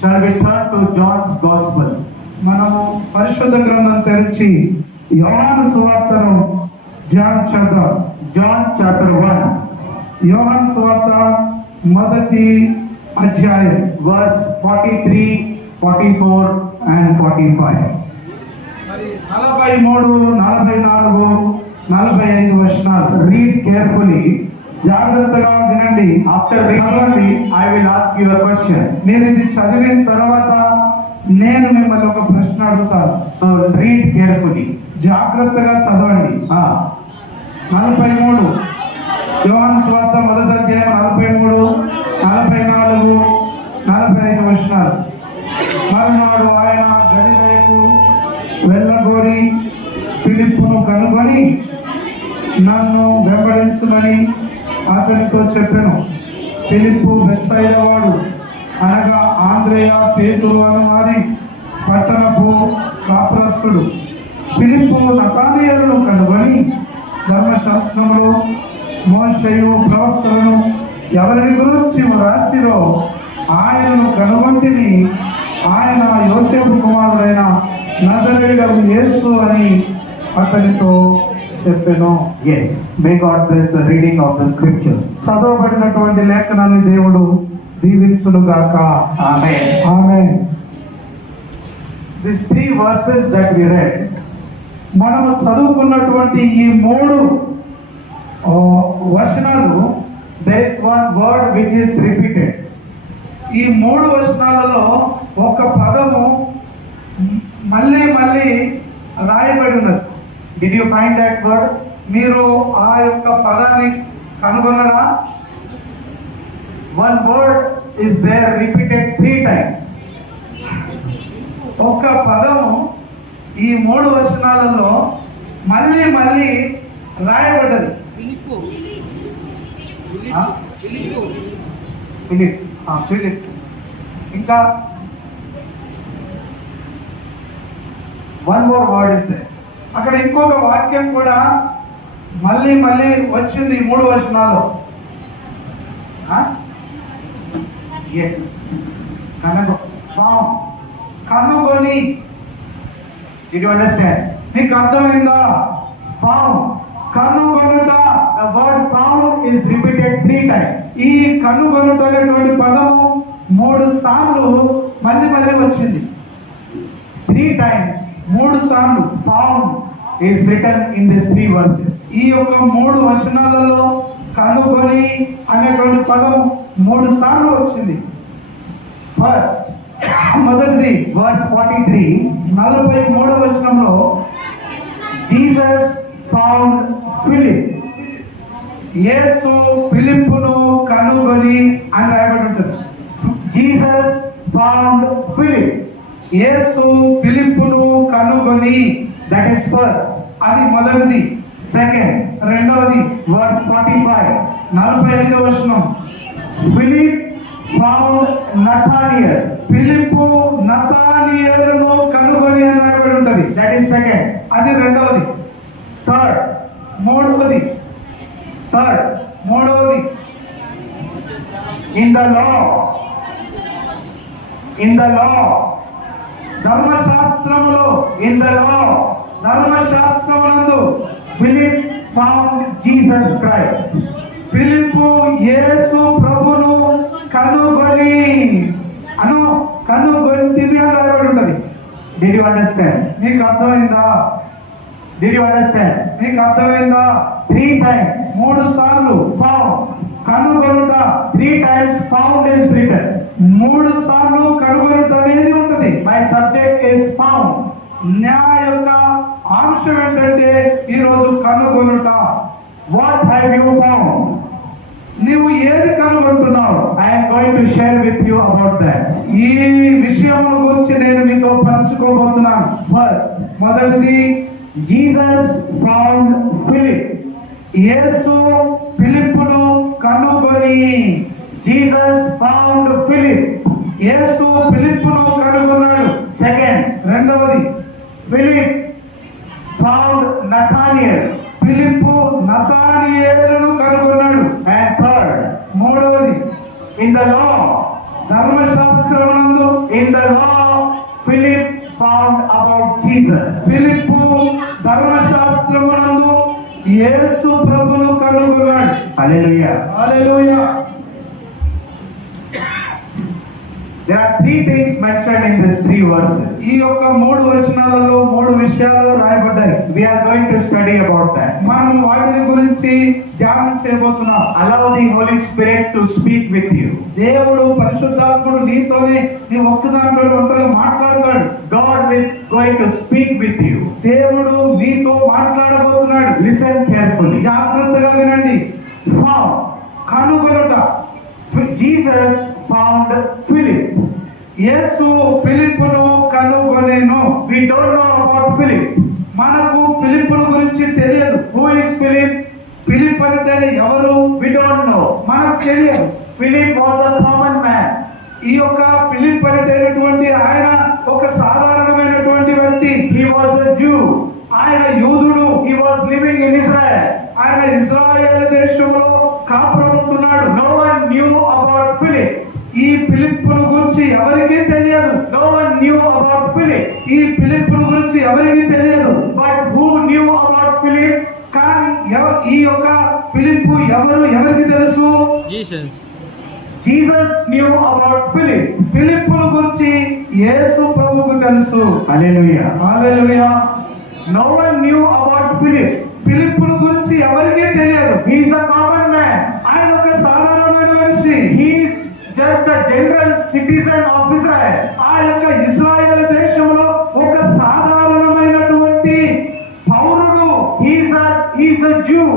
Shall we turn to John's Gospel? మనము పరిశుద్ధ గ్రంథం తెరిచి యోహాను సువార్తను ధ్యానించేద్దాం. John chapter 1, యోహాను సువార్త మొదటి అధ్యాయం verse 43, 44 and 45. మరి 43, 44, 45 వచనాలు. Read carefully. జాగ్రత్తగా వినండి. After reading, I will ask you a question. మీరు ఇది చదివిన తర్వాత నేను మిమ్మల్ని ఒక ప్రశ్న అడుగుతాను. So read carefully. జాగ్రత్తగా చదవండి. 43 యోహాను సువార్త మొదటి అధ్యాయం 43, 44, 45 వచనాలు. మరునాడు ఆయన గలిలయకు వెళ్ళగోరి ఫిలిప్పును కనుగొని నన్ను వెంబడించుమని అతనితో చెప్పెను. ఫిలిప్పు బెత్సయిదా వాడు, అనగా ఆంద్రేయ, పేతురు అను వారి పట్టణపు కాపురస్తుడు. ఫిలిప్పు నతానీయులను కనుగొని ధర్మశాస్త్రములో మోషేయు ప్రవక్తలను ఎవరిని గురించి రాసిరో ఆయనను కనుగొంటిని, ఆయన యోసేపు కుమారుడైన నజరేయుడగు యేసు అని అతనితో చెప్పెను. Yes, may God bless the reading of the scripture. చదవబడినటువంటి లేఖనాన్ని దేవుడు దీవించునుగాక. Amen. Amen. These 3 verses that we read, మనము చదువుకున్నటువంటి ఈ 3 వచనాలు, there is one word which is repeated. ఈ 3 వచనాలలో ఒక పదము మళ్ళీ మళ్ళీ రాయబడి ఉన్నది. Did you find that word? మీరు ఆ యొక్క పదాన్ని కనుగొన్నారా? One word is there repeated 3 times. ఒక పదము ఈ 3 వచనాలలో మళ్ళీ మళ్ళీ రాయబడ్డది. Philip. ఇంకా one more word is there. అక్కడ ఇంకొక వాక్యం కూడా మళ్ళీ మళ్ళీ వచ్చింది ఈ 3 వచనాల్లో. Yes. Found. కనుగొని. Did you understand? నీకు అర్థమైందా? Found. కనుగొనుట. The word found is repeated 3 times. ఈ కనుగొనుట అనేటువంటి పదము 3 సార్లు మళ్ళీ మళ్ళీ వచ్చింది. 3 times 3 సార్లు found is written in these 3 verses. ఈ యొక్క 3 వచనాలలో కనుగొని అనేటువంటి పదం 3 సార్లు వచ్చింది. First, మొదటిది verse 43, 43వ వచనంలో Jesus found Philip. యేసు ఫిలిప్పును కనుగొని అని రాయబడి ఉంటుంది. Jesus found Philip. యేసు ఫిలిప్పును కనుగొని. That is first. అది మొదటిది. Second, రెండవది verse 45, 45వ వచనం. Philip found Nathanael. ఫిలిప్పు నతానీయేలును కనుగొని అని రాయబడి ఉంటుంది. That is second. అది రెండవది. Third, మూడవది in the law, ధర్మశాస్త్రములో, in the law, ధర్మశాస్త్రమునందు Philip found Jesus Christ. ఫిలిప్పు యేసు ప్రభును కనుగొని కనుగొంటిని అని రాయబడి ఉంటుంది. Did you understand? నీకు అర్థమైందా? Did you understand? నీకు అర్థమైందా? 3 times 3 సార్లు found. కనుగొనుట. 3 times found is written. 3 సార్లు కనుగొనుట అనేది ఉంటుంది. My subject is found. నా యొక్క అంశం ఏంటంటే ఈరోజు కనుగొనుట. What have you found? నీవు ఏది కనుగొంటున్నావు? I am going to share with you about that. ఈ విషయం గురించి నేను మీతో పంచుకోబోతున్నాను. First, మొదటిది, Jesus found Philip. యేసు ఫిలిప్పును కనుగొని. Jesus found Philip. యేసు ఫిలిప్పును కనుగొన్నాడు. Second, రెండవది, Philip found Nathanael. ఫిలిప్పు నతానీయేలును కనుగొన్నాడు. And third, మూడవది, in the law, ధర్మశాస్త్రమునందు In the law, Philip found about Jesus. ఫిలిప్పు ధర్మశాస్త్రమునందు యేసు ప్రభువును కనుగొన్నాడు. Hallelujah. Hallelujah. There are three things mentioned in these three verses. ఈ యొక్క 3 వచనాలలో 3 విషయాలు రాయబడ్డాయి. We are going to study about that. మనం వాటిని గురించి ధ్యానం చేయబోతున్నాం. Allow the Holy Spirit to speak with you. దేవుడు పరిశుద్ధాత్ముడు నీతోనే నీ ఒక్కదానితో ఒంటరిగా మాట్లాడతాడు. God is going to speak with you. దేవుడు నీతో మాట్లాడబోతున్నాడు. Listen carefully. జాగ్రత్తగా వినండి. Found. కనుగొనుట. Jesus found Philip. Yesu ఫిలిప్పును కనుగొనెను. We don't know about Philip. మనకు ఫిలిప్పును గురించి తెలియదు. Who is Philip? ఫిలిప్ అంటే ఎవరు? We don't know. మనకు తెలియదు. Philip was a common man. ఈ యొక్క ఫిలిప్ అనేటటువంటి ఆయన ఒక సాధారణమైనటువంటి వ్యక్తి. He was a Jew. ఆయన యూదుడు. He was living in Israel. ఆయన ఇజ్రాయెల్ దేశంలో కాపురం ఉంటున్నాడు. No one knew about Philip. ఈ ఫిలిప్పును గురించి ఎవరికీ తెలియదు. No one knew about Philip. ఈ ఫిలిప్పును గురించి ఎవరికీ తెలియదు. But who knew about Philip? కానీ ఈ యొక్క ఫిలిప్పు ఎవరికి తెలుసు? Jesus knew about Philip. ఫిలిప్పును గురించి యేసు ప్రభువుకు తెలుసు. Hallelujah. Hallelujah. No one knew about Philip. ఫిలిప్పును గురించి ఎవరికీ తెలియదు. He is a common man. ఆయన ఒక సాధారణమైన మనిషి. He is just a general citizen of Israel. ఆ యొక్క ఇజ్రాయెల్ దేశంలో ఒక సాధారణమైనటువంటి పౌరుడు. He is a Jew.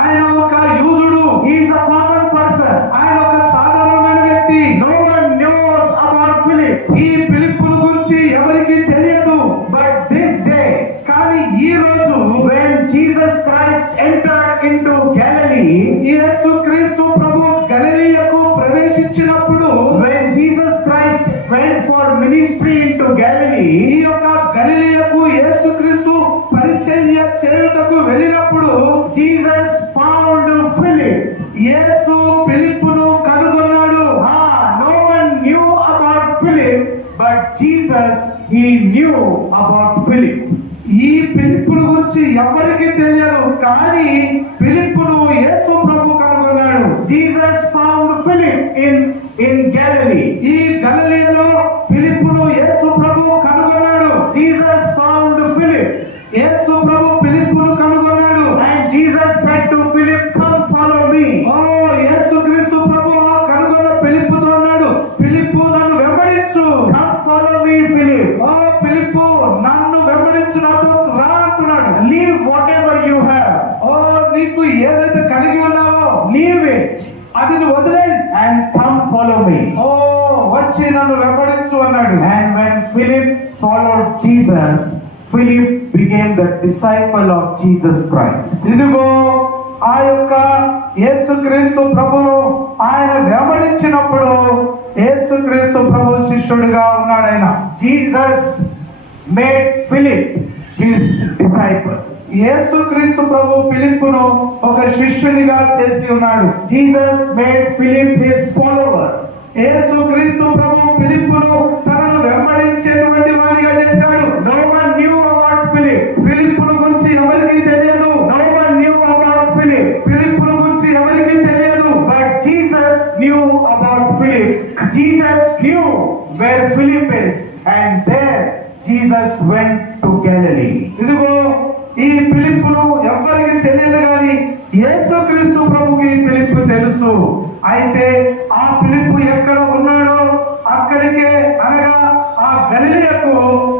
ఆయన ఒక యూదుడు. He is a common person. ఆయన ఒక సాధారణమైన వ్యక్తి. No one knows about Philip. ఈ ఫిలిప్పును గురించి ఎవరికీ తెలియదు. But this day, కానీ ఈ రోజు when Jesus Christ entered into Galilee, యేసు క్రీస్తు ప్రభు గలిలయకు ప్రవేశించినప్పుడు, when Jesus Christ went for ministry into Galilee, ఈ యొక్క గలిలయకు యేసు క్రీస్తు పరిచర్య చేయుటకు వెళ్ళినప్పుడు Jesus found Philip. యేసు ఫిలిప్పును కనుగొన్నాడు. No one knew about Philip, but Jesus, he knew about Philip. ఈ ఫిలిప్పును గురించి ఎవరికీ తెలియదు, కానీ ఫిలిప్పును యేసు ప్రభు కనుగొన్నాడు. Jesus found Philip in Galilee. ఈ గలిలయలో ఫిలిప్పును యేసు ప్రభు కనుగొన్నాడు. Jesus found Philip. యేసు ప్రభు ఫిలిప్పును కనుగొన్నాడు. And Jesus said to Philip, come follow me. యేసు క్రీస్తు ప్రభు కనుగొన్న ఫిలిప్పుతో అన్నాడు, ఫిలిప్పు నన్ను వెంబడించు. Come follow me, Philip. ఫిలిప్పు నన్ను వెంబడించు, నాతో రా అంటున్నాడు. Leave whatever you have. నీకు ఏదైతే కలిగి ఉన్నావో Leave it అది నువ్వు వదిలే, and come follow me. వచ్చి నన్ను వెంబడించు అన్నాడు. And when Philip followed Jesus, Philip became the disciple of Jesus Christ. ఇదిగో ఆ యొక్క యేసుక్రీస్తు ప్రభువు ఆయన వెంబడించినప్పుడు యేసుక్రీస్తు ప్రభు శిష్యుడిగా ఉన్నాడు. ఆయన Jesus made Philip his disciple. యేసుక్రీస్తు ప్రభు ఫిలిప్పును ఒక శిష్యునిగా చేసి ఉన్నాడు. Jesus made Philip his follower. యేసుక్రీస్తు ప్రభు ఫిలిప్పును తనను వెంబడించేటువంటి వాడిగా చేశాడు. No one knew about Philip. ఫిలిప్పును గురించి ఎవరికీ తెలియదు. No one knew about Philip. ఫిలిప్పును గురించి ఎవరికీ తెలియదు. But Jesus knew about Philip. Jesus knew where Philip is, and there Jesus went to Galilee. ఇదిగో ఈ ఫిలిప్పును ఎవరికి తెలియదు, కానీ యేసుక్రీస్తు ప్రభుకి ఫిలిప్పు తెలుసు. అయితే ఆ ఫిలిప్పు ఎక్కడ ఉన్నాడో అక్కడికే, అనగా ఆ గలిలయకు,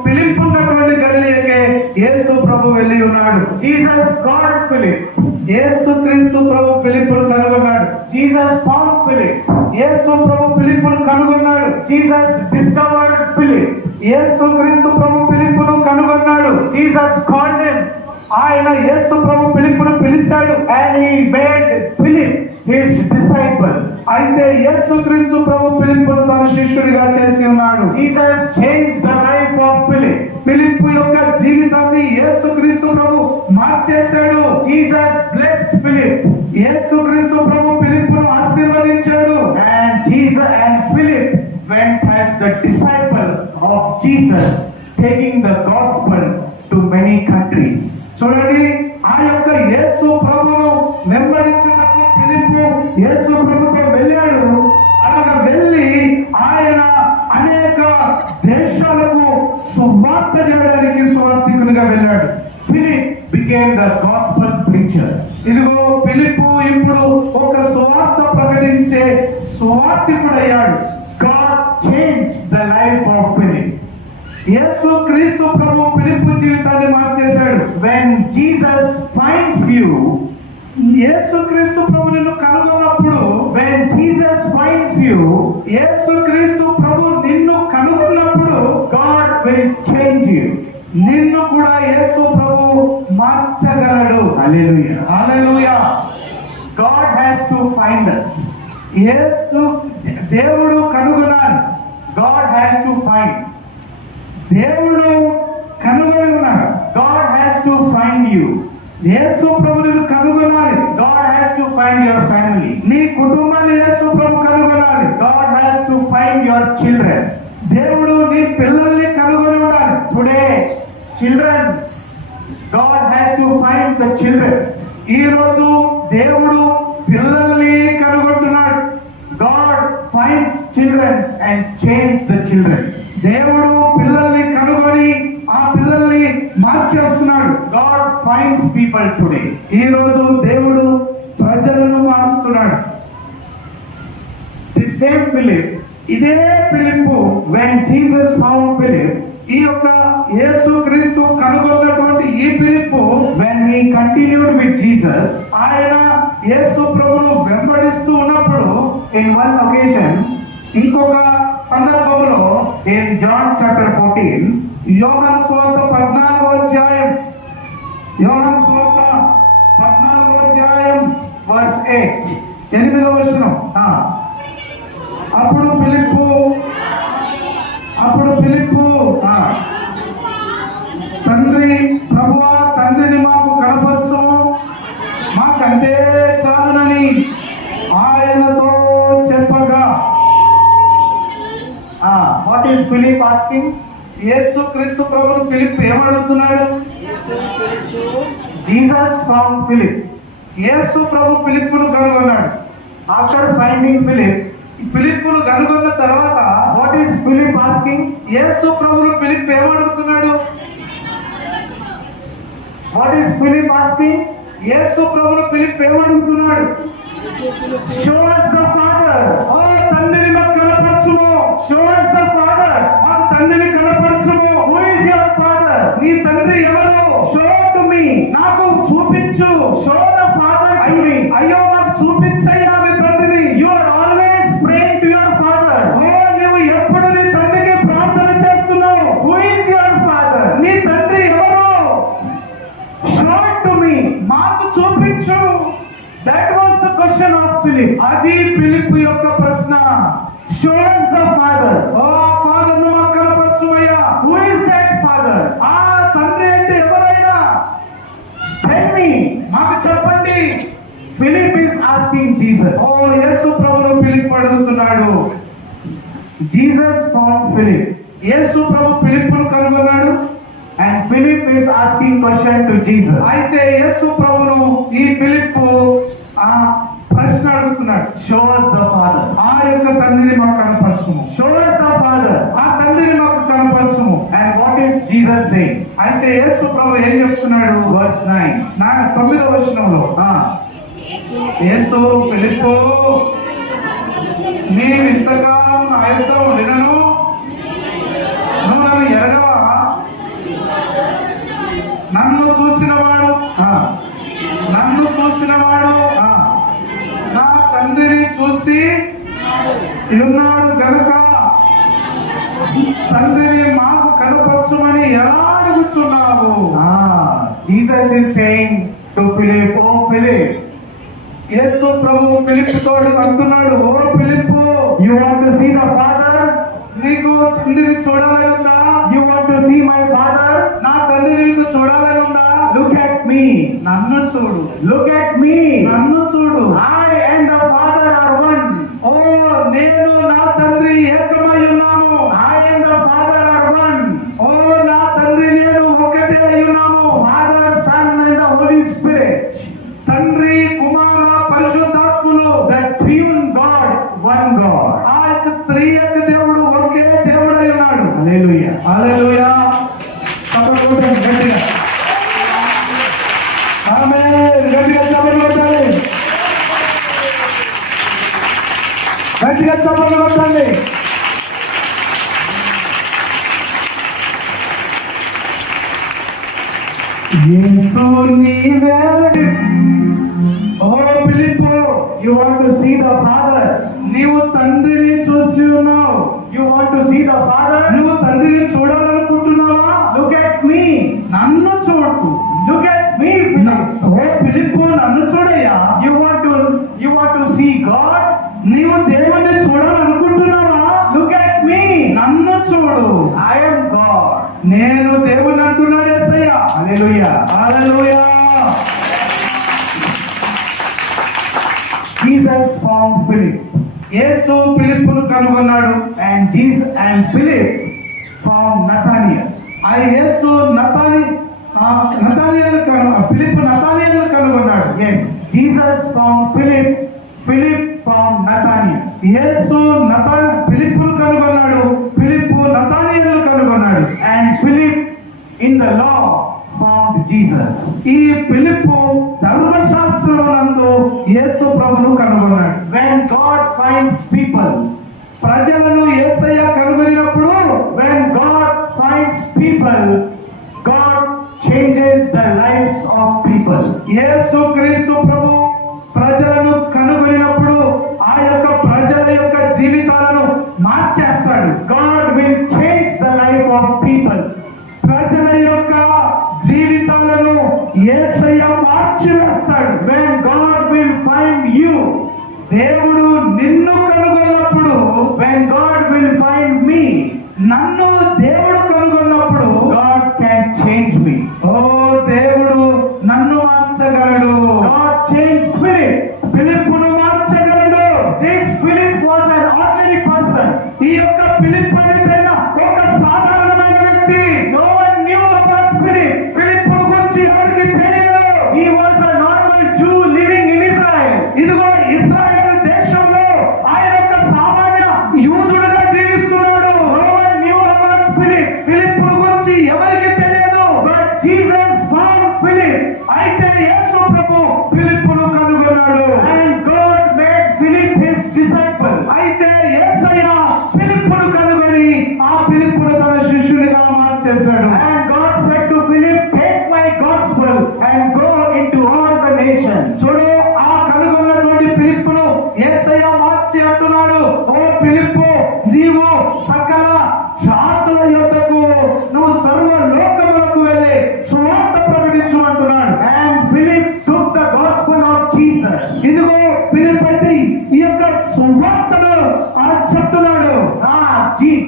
ఫిలిప్పు ఉన్నటువంటి గలిలయకే యేసు ప్రభు వెళ్ళి ఉన్నాడు. Jesus got Philip. యేసుక్రీస్తు ప్రభు ఫిలిప్పును కనుగొన్నాడు. Jesus found Philip. యేసు ప్రభు ఫిలిప్పును కనుగొన్నాడు. Jesus discovered Philip. యేసుక్రీస్తు ప్రభు ఫిలిప్పును కనుగొన్నాడు. Jesus called him. ఆయన యేసు ప్రభు ఫిలిప్పును పిలిచాడు. And he made Philip his disciple. అయితే యేసుక్రీస్తు ప్రభు ఫిలిప్పును తన శిష్యుడిగా చేసి ఉన్నాడు. Jesus changed the life of Philip. ఫిలిప్పు యొక్క జీవితాన్ని యేసుక్రీస్తు ప్రభు మార్చేశాడు. Jesus blessed Philip. యేసుక్రీస్తు ప్రభు ఫిలిప్పును ఆశీర్వదించాడు. And Philip the disciples of Jesus taking the gospel to many countries. చూడండి, ఆ యొక్క యేసు ప్రభువును వెంబడించినప్పుడు ఫిలిప్పు యేసు ప్రభుతో వెళ్ళాడు. అలాగా వెళ్ళి ఆయన అనేక దేశాలకు సువార్త చేయడానికి సువార్థికునిగా వెళ్ళాడు. Philip became the gospel preacher. ఇదిగో ఫిలిప్పు ఇప్పుడు ఒక సువార్త ప్రకటించే సువార్థికుడయ్యాడు. God changed the life of Philip. యేసు క్రీస్తు ప్రభు ఫిలిప్పు జీవితాన్ని మార్చేశాడు. When Jesus finds you, యేసు క్రీస్తు ప్రభు నిన్ను కనుగొన్నప్పుడు, when Jesus finds you, యేసు క్రీస్తు ప్రభు నిన్ను కనుగొన్నప్పుడు God will change you. నిన్ను కూడా యేసు ప్రభు మార్చగలడు. Hallelujah. Hallelujah. God has to find us. యేసు దేవుడు కనుగొనాలి. God has to find. దేవుడు కనుగొని ఉన్నాడు. God has to find you. యేసు ప్రభువును కనుగొనాలి. God has to find your family. నీ కుటుంబాన్ని యేసు ప్రభు కనుగొనాలి. God has to find your children. దేవుడు నీ పిల్లల్ని కనుగొని ఉండాలి. Today, children, God has to find the children. ఈ రోజు దేవుడు పిల్లల్ని కనుగొంటున్నాడు. God finds children and changes the children. దేవుడు పిల్లల్ని కనుగొని ఆ పిల్లల్ని మార్చేస్తున్నాడు. God finds people today. ఈ రోజు దేవుడు ప్రజలను మారుస్తున్నాడు. The same Philip, ఇదే ఫిలిప్పు, when Jesus found Philip, ఈ యొక్క యేసు క్రీస్తు కనుగొన్నటువంటి ఈ ఫిలిప్పు, when he continued with Jesus, ఆయన యేసు ప్రభువును వెంబడిస్తూ ఉన్నప్పుడు in one occasion, ఇంకొక సందర్భంలో in John chapter 14, యోహాను సువార్త 14వ అధ్యాయం, యోహాను సువార్త 14వ అధ్యాయం verse 8. 8వ వచనం. అప్పుడు ఫిలిప్పు తండ్రి, ప్రభువా, తండ్రిని మాకు కనపరచుము, మాకంటే చాలునని ఆయనతో చెప్పగా, What is Philip asking? యేసు క్రీస్తు ప్రభువును ఫిలిప్పు ఏమడుగుతున్నాడు? Jesus found Philip. యేసు ప్రభు ఫిలిప్పును కనుగొన్నాడు. After finding Philip, ఫిలిప్పును కనుగొన్న తర్వాత what is Philip asking? యేసు ప్రభువును ఫిలిప్పు ఏమడుగుతున్నాడు? What is Philip asking? యేసు ప్రభువును ఫిలిప్పు ఏమడుగుతున్నాడు? Show us the Father. ఓ తండ్రిని మాకు కనపరచుము. Show us the Father. మాకు తండ్రిని కనపరచుము. Who is your Father? నీ తండ్రి ఎవరు? Show to me. నాకు చూపించు. Show the Father to me. అయ్యో మాకు చూపించయ్యా నీ తండ్రిని. You are always praying to your Father. ఓ నువ్వు ఎప్పుడు నీ తండ్రికి ప్రార్థన చేస్తున్నావు. Who is your Father? నీ తండ్రి ఎవరు? Show it to me. మాకు చూపించు. That was the question of Philip. అది ఫిలిప్పు యొక్క ప్రశ్న. Show us the Father. ఓ ఫాదర్ ను మాకు కనపరచుమయ్యా. Who is that Father? ఆ తండ్రి అంటే ఎవరైనా Tell me. మాకు చెప్పండి. Philip is asking Jesus. ఓ యేసు ప్రభువును ఫిలిప్పు అడుగుతున్నాడు. Jesus found Philip. యేసు ప్రభు ఫిలిప్పును కనుగొన్నాడు. And Philip is asking question to Jesus. అయితే యేసు ప్రభువును ఈ ఫిలిప్పు ఆ ప్రశ్న అడుగుతున్నాడు. Show us the Father. ఆ యొక్క తండ్రిని మాకు కనపరచుము. Show us the Father. ఆ తండ్రిని మాకు కనపరచుము. And what is Jesus saying? అయితే యేసు ప్రభు ఏం చెప్తున్నాడు? Verse 9. 9వ వచనంలో యేసు ఫిలిప్పు, నీవు ఇంతకాలం నా యొద్ద ఉండినను నువ్వు నన్ను ఎరగవా? నన్ను చూసినవాడు నా తండ్రిని చూసి ఉన్నాడు గనుక తండ్రిని మాకు కనపరచుమని ఎలా అడుగుతున్నావు? Jesus is saying to Philip, oh Philip, యేసు ప్రభు ఫిలిప్పుతో అంటున్నాడు, ఓ ఫిలిప్పు, you want to see the Father? నీకు తండ్రిని చూడాలని ఉందా? You want to see my Father? నా తండ్రిని నీకు చూడాలని ఉందా? Look at me. నన్ను చూడు. Look at me. నన్ను చూడు. I and the Father are one. ఓ నేను నా తండ్రి ఏకమై ఉన్నాము. I హల్లెలూయా. చప్పట్లు కొట్టండి గట్టిగా. ఆమేన్. గట్టిగా చప్పట్లు కొట్టాలి. గట్టిగా చప్పట్లు కొట్టండి. యేసు నీవే. ఓ ఫిలిప్పు, You want to see the Father? నీవు తండ్రిని చూసి ఉన్నావు. You want to see the Father? నువ్వు తండ్రిని చూడాలనుకుంటున్నావా? Look at me. నన్ను చూడు. Look at me, Philip. ఓ ఫిలిప్పు, నన్ను చూడయ్యా. You want to see God? నీవు దేవుణ్ణి చూడాలనుకుంటున్నావా? Look at me. నన్ను చూడు. I am God. నేను దేవుని అంటున్నాడు యేసయ్య. Hallelujah. హల్లెలూయా. Jesus found Philip, యేసు ఫిలిప్పును కనుగొన్నాడు. and Philip found Nathanael. ఆ యేసు ఫిలిప్పు నతానియేలును కనుగొన్నాడు. Yes, Jesus found Philip. Philip found Nathanael. యేసు ఫిలిప్పును కనుగొన్నాడు. ఫిలిప్పు నతానియేలును కనుగొన్నాడు. And Philip in the law found Jesus. ఈ ఫిలిప్పు ధర్మశాస్త్రమునందు యేసు ప్రభువును కనుగొన్నాడు. When God finds people, ప్రజలను యేసయ్య కనుగొనినప్పుడు, when God finds people, God changes the lives of people. యేసు క్రీస్తు ప్రభు ప్రజలను కనుగొనినప్పుడు ఆ యొక్క ప్రజల యొక్క జీవితాలను మార్చేస్తాడు. God will change the life of people. ప్రజల యొక్క జీవితాలను యేసయ్య మార్చివేస్తాడు. When God will find you, దేవుడు నిన్ను కనుగొన్నప్పుడు, when God will find me, నన్ను దేవుడు కనుగొన్నప్పుడు, God can change me. ఓ దేవుడు నన్ను మార్చగలడు. God changed Philip. ఫిలిప్పును మార్చగలడు. This Philip was an ordinary person. ఈ యొక్క ఫిలిప్పు అనేటైన ఒక సాధారణమైన వ్యక్తి. No one knew about Philip. ఫిలిప్పు గురించి ఎవరికి తెలియదు. He was a normal Jew living in Israel. ఇదిగో ఇశ్రాయేలు దేశంలో ఆయన ఒక సామాన్య యూదుడుగా జీవిస్తున్నాడు. No one knew about Philip. ఫిలిప్పు గురించి ఎవరికి తెలియదు. But Jesus found Philip. అయితే యేసు ప్రభు ఫిలిప్పును కనుగొన్నాడు. And God made Philip his disciple. అయితే యేసయ్య ఫిలిప్పును కనుగొని ఆ ఫిలిప్పును తన శిష్యుడిగా మార్చేశాడు. And God said to Philip, take my gospel and go into all the nations. చూడు, ఆ కనుగొన్నటువంటి ఫిలిప్పును యేసయ్య మార్చి అంటున్నాడు, ఓ ఫిలిప్పు, నీవు సకల జాతుల యొద్దకు, నువ్వు సర్వ లోకములకు వెళ్ళి సువార్త ప్రకటించు అంటున్నాడు. And Philip took the gospel of Jesus. ఇదిగో ఫిలిప్ అయితే ఈ యొక్క సువార్తను చెప్తున్నాడు.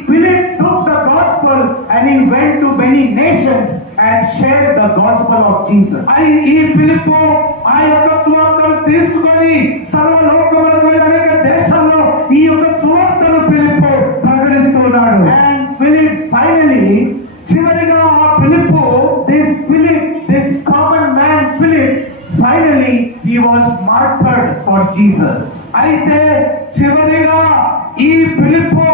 Philip took the gospel and he went to many nations and shared the gospel of Jesus. ఈ ఫిలిప్పు ఆ యొక్క సువార్తను తీసుకొని సర్వ లోకములకు వెళ్ళి అనేక దేశాల్లో ఈ యొక్క సువార్తను ఫిలిప్పు ప్రకటిస్తున్నాడు. And Philip finally, చివరిగా ఆ ఫిలిప్పు, this common man Philip, finally he was martyred for Jesus. అయితే చివరిగా ఈ ఫిలిప్పు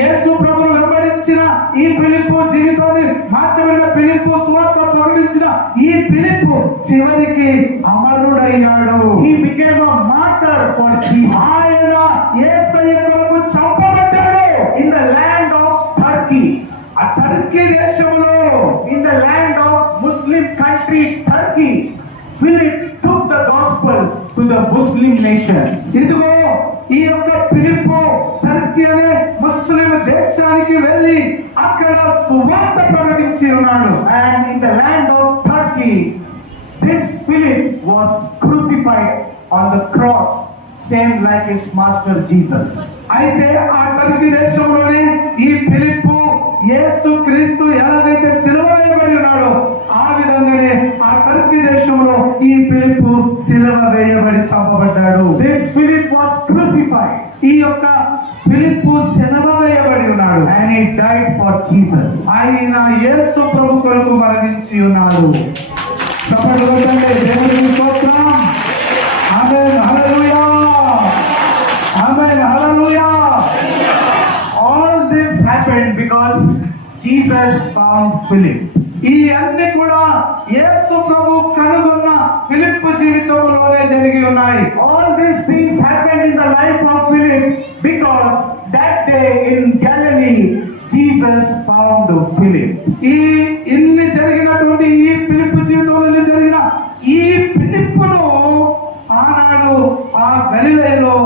యేసు ప్రభువును వెంబడించిన ఈ ఫిలిప్పు జీవితాన్ని మార్చబడిన ఫిలిప్పు సువార్త ప్రకటించిన ఈ ఫిలిప్పు చివరికి అమరుడయ్యాడు. He became a martyr for Jesus. ఆయన యేసయ్య కొరకు చంపబడ్డాడు. In the land of Turkey, ఆ టర్కీ దేశంలో, in the land of Muslim country Turkey, Philip took the gospel to the Muslim nations. ఇదిగో ఈ యొక్క ఫిలిప్పు టర్కీ అనే ముస్లిం దేశానికి వెళ్ళి అక్కడ సువార్త ప్రకటించి ఉన్నాడు. And in the land of Turkey, this Philip was crucified on the cross, same like his master Jesus. అయితే ఆ టర్కీ దేశంలోనే ఈ ఫిలిప్పు యేసు క్రీస్తు ఎలాగైతే సిలువ వేయబడి ఉన్నాడో ఆ విధంగానే ఆ టర్కీ దేశంలో ఈ ఫిలిప్పు సిలువ వేయబడి చంపబడ్డాడు. This Philip was crucified. ఈ యొక్క ఫిలిప్పు సిలువ వేయబడి ఉన్నాడు. And he died for Jesus. ఆయన యేసు ప్రభు కొరకు మరణించి ఉన్నాడు. చప్పట్లు కొట్టండి, దేవునికి స్తోత్రం. ఆమేన్, హల్లెలూయా, ఆమేన్, హల్లెలూయా. All this happened because Jesus found Philip. ఈ అన్ని కూడా యేసు ప్రభు కనుగొన్న ఫిలిప్పు జీవితంలోనే జరిగి ఉన్నాయి. All these things happened in the life of Philip because that day in Galilee, Jesus found Philip. ఈ ఇన్ని జరిగినటువంటి ఈ ఫిలిప్పు జీవితంలో జరిగిన ఈ ఫిలిప్పును ఆనాడు ఆ గలిలయలో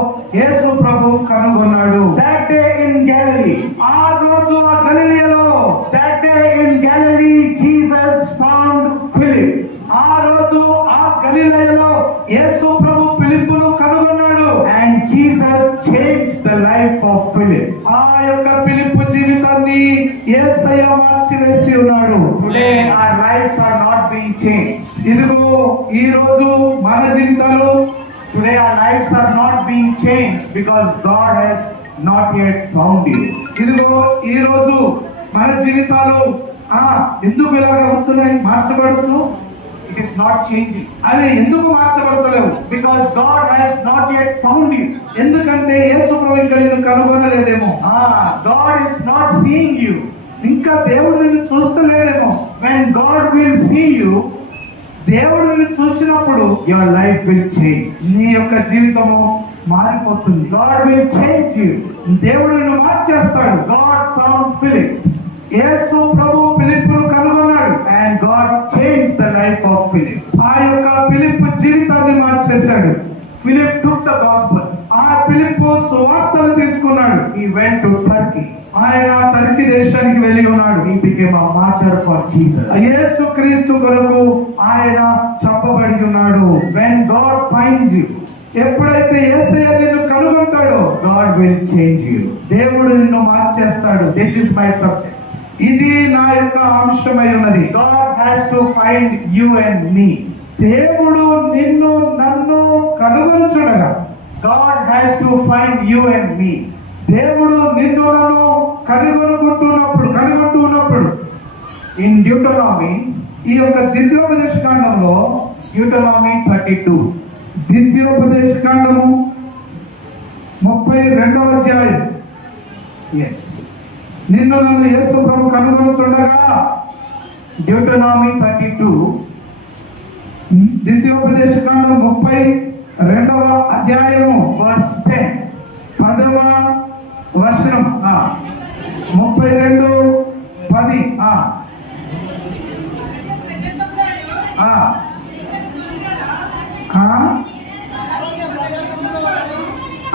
యేసు ప్రభు కనుగొన్నాడు. That day in Galilee, ఆ రోజు ఆ గలిలయలో, that day in Galilee, Jesus found Philip. ఆ రోజు ఆ గలిలయలో యేసు ప్రభు ఫిలిప్పును కనుగొన్నాడు. And Jesus changed the life of Philip. ఆ యొక్క ఫిలిప్పు జీవితాన్ని యేసయ్య మార్చివేసి ఉన్నాడు. Today our lives are not being changed. ఇదిగో ఈ రోజు మన జీవితాలు, Today our lives are not being changed because God has not yet found you. ఇదిగో ఈ రోజు మన జీవితాలు ఎందుకు ఇలాగ అవుతున్నాయి, మార్చబడుతున్నావు? It is not changing అవి ఎందుకు మార్చబడతలేవు? because God has not yet found you. ఎందుకంటే యేసు ప్రభు ఇంకా నిన్ను కనుగొనలేదేమో. God is not seeing you. ఇంకా దేవుడు నిన్ను చూస్తలేడేమో. When God will see you, దేవుడు నిన్ను చూసినప్పుడు your life will change. నీ యొక్క జీవితము మారిపోతుంది. God will change you. దేవుడు నిన్ను మార్చేస్తాడు. God found Philip యేసు ప్రభు ఫిలిప్పును కనుగొన్నాడు. and God changed the life of Philip. ఆ యొక్క ఫిలిప్పు జీవితాన్ని మార్చేశాడు. Philip took the gospel. ఆ ఫిలిప్పు సువార్తను తీసుకున్నాడు. He went to Turkey. ఆయన టర్కీ దేశానికి వెళ్ళి ఉన్నాడు. He became a martyr for Jesus. యేసు క్రీస్తు కొరకు ఆయన చంపబడి ఉన్నాడు. When God finds you, ఎప్పుడైతే యేసయ్య నిన్ను కనుగొంటాడో God will change you. దేవుడు నిన్ను మార్చేస్తాడు. This is my subject. ఇది నా యొక్క అంశమై ఉన్నది. God has to find you and me. దేవుడు నిన్ను నన్ను కనుగొనుచుడగా, God has to find you and me. దేవుడు నిన్ను నన్ను కనుగొంటూ ఉన్నప్పుడు In Deuteronomy, ఈ యొక్క ద్వితీయోపదేశ కాండంలో, Deuteronomy 32. ద్వితీయోపదేశ కాండము 32వ అధ్యాయం. Yes. నిన్ను నన్ను యేసు ప్రభు కనుగొనుచుండగా, Deuteronomy 32, ద్వితీయోపదేశ కాండం 32వ అధ్యాయము verse 10. 10వ వచనం. 32:10.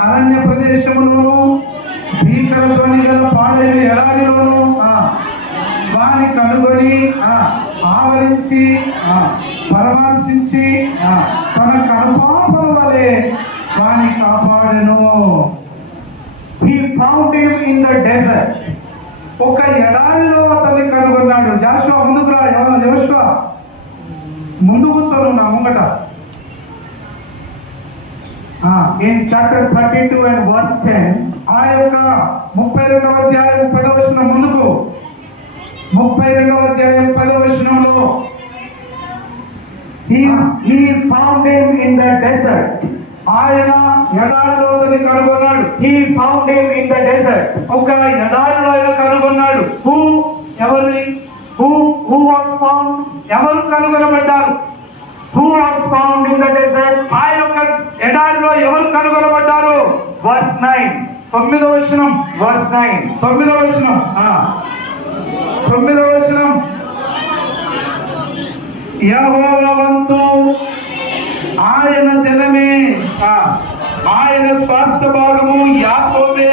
అరణ్య ప్రదేశములోను భీకర ధ్వని గల పాడైన ఎడారిలోను వాని కనుగొని ఆవరించి పరామర్శించి తన కనుపాపల వలె వాని కాపాడెను. He found him in the desert. ఒక ఎడారిలో అతన్ని కనుగొన్నాడు. జాషువా ముందుకు రా. యోషువా ముందు కూర్చోను నా ముంగట. In chapter 32 and verse 10, ఆ యొక్క 32వ అధ్యాయం 10వ వచనం ముందుకు. 32వ అధ్యాయం 10వ వచనంలో he found him in the desert. ఆయన ఎడారిలో అతన్ని కనుగొన్నాడు. He found him in the desert. ఒక ఎడారిలో ఆయన కనుగొన్నాడు. Who was found? ఎవరు కనుగొనబడ్డారు? Who was found in the desert? ఆ యొక్క ఎడారిలో ఎవరు కనుగొనబడ్డారు? Verse 9. 9వ వచనం. Verse 9. 9వ వచనం. 9వ వచనం. యెహోవా వంతు ఆయన జనమే, ఆయన స్వాస్థ్య భాగము యాకోబే.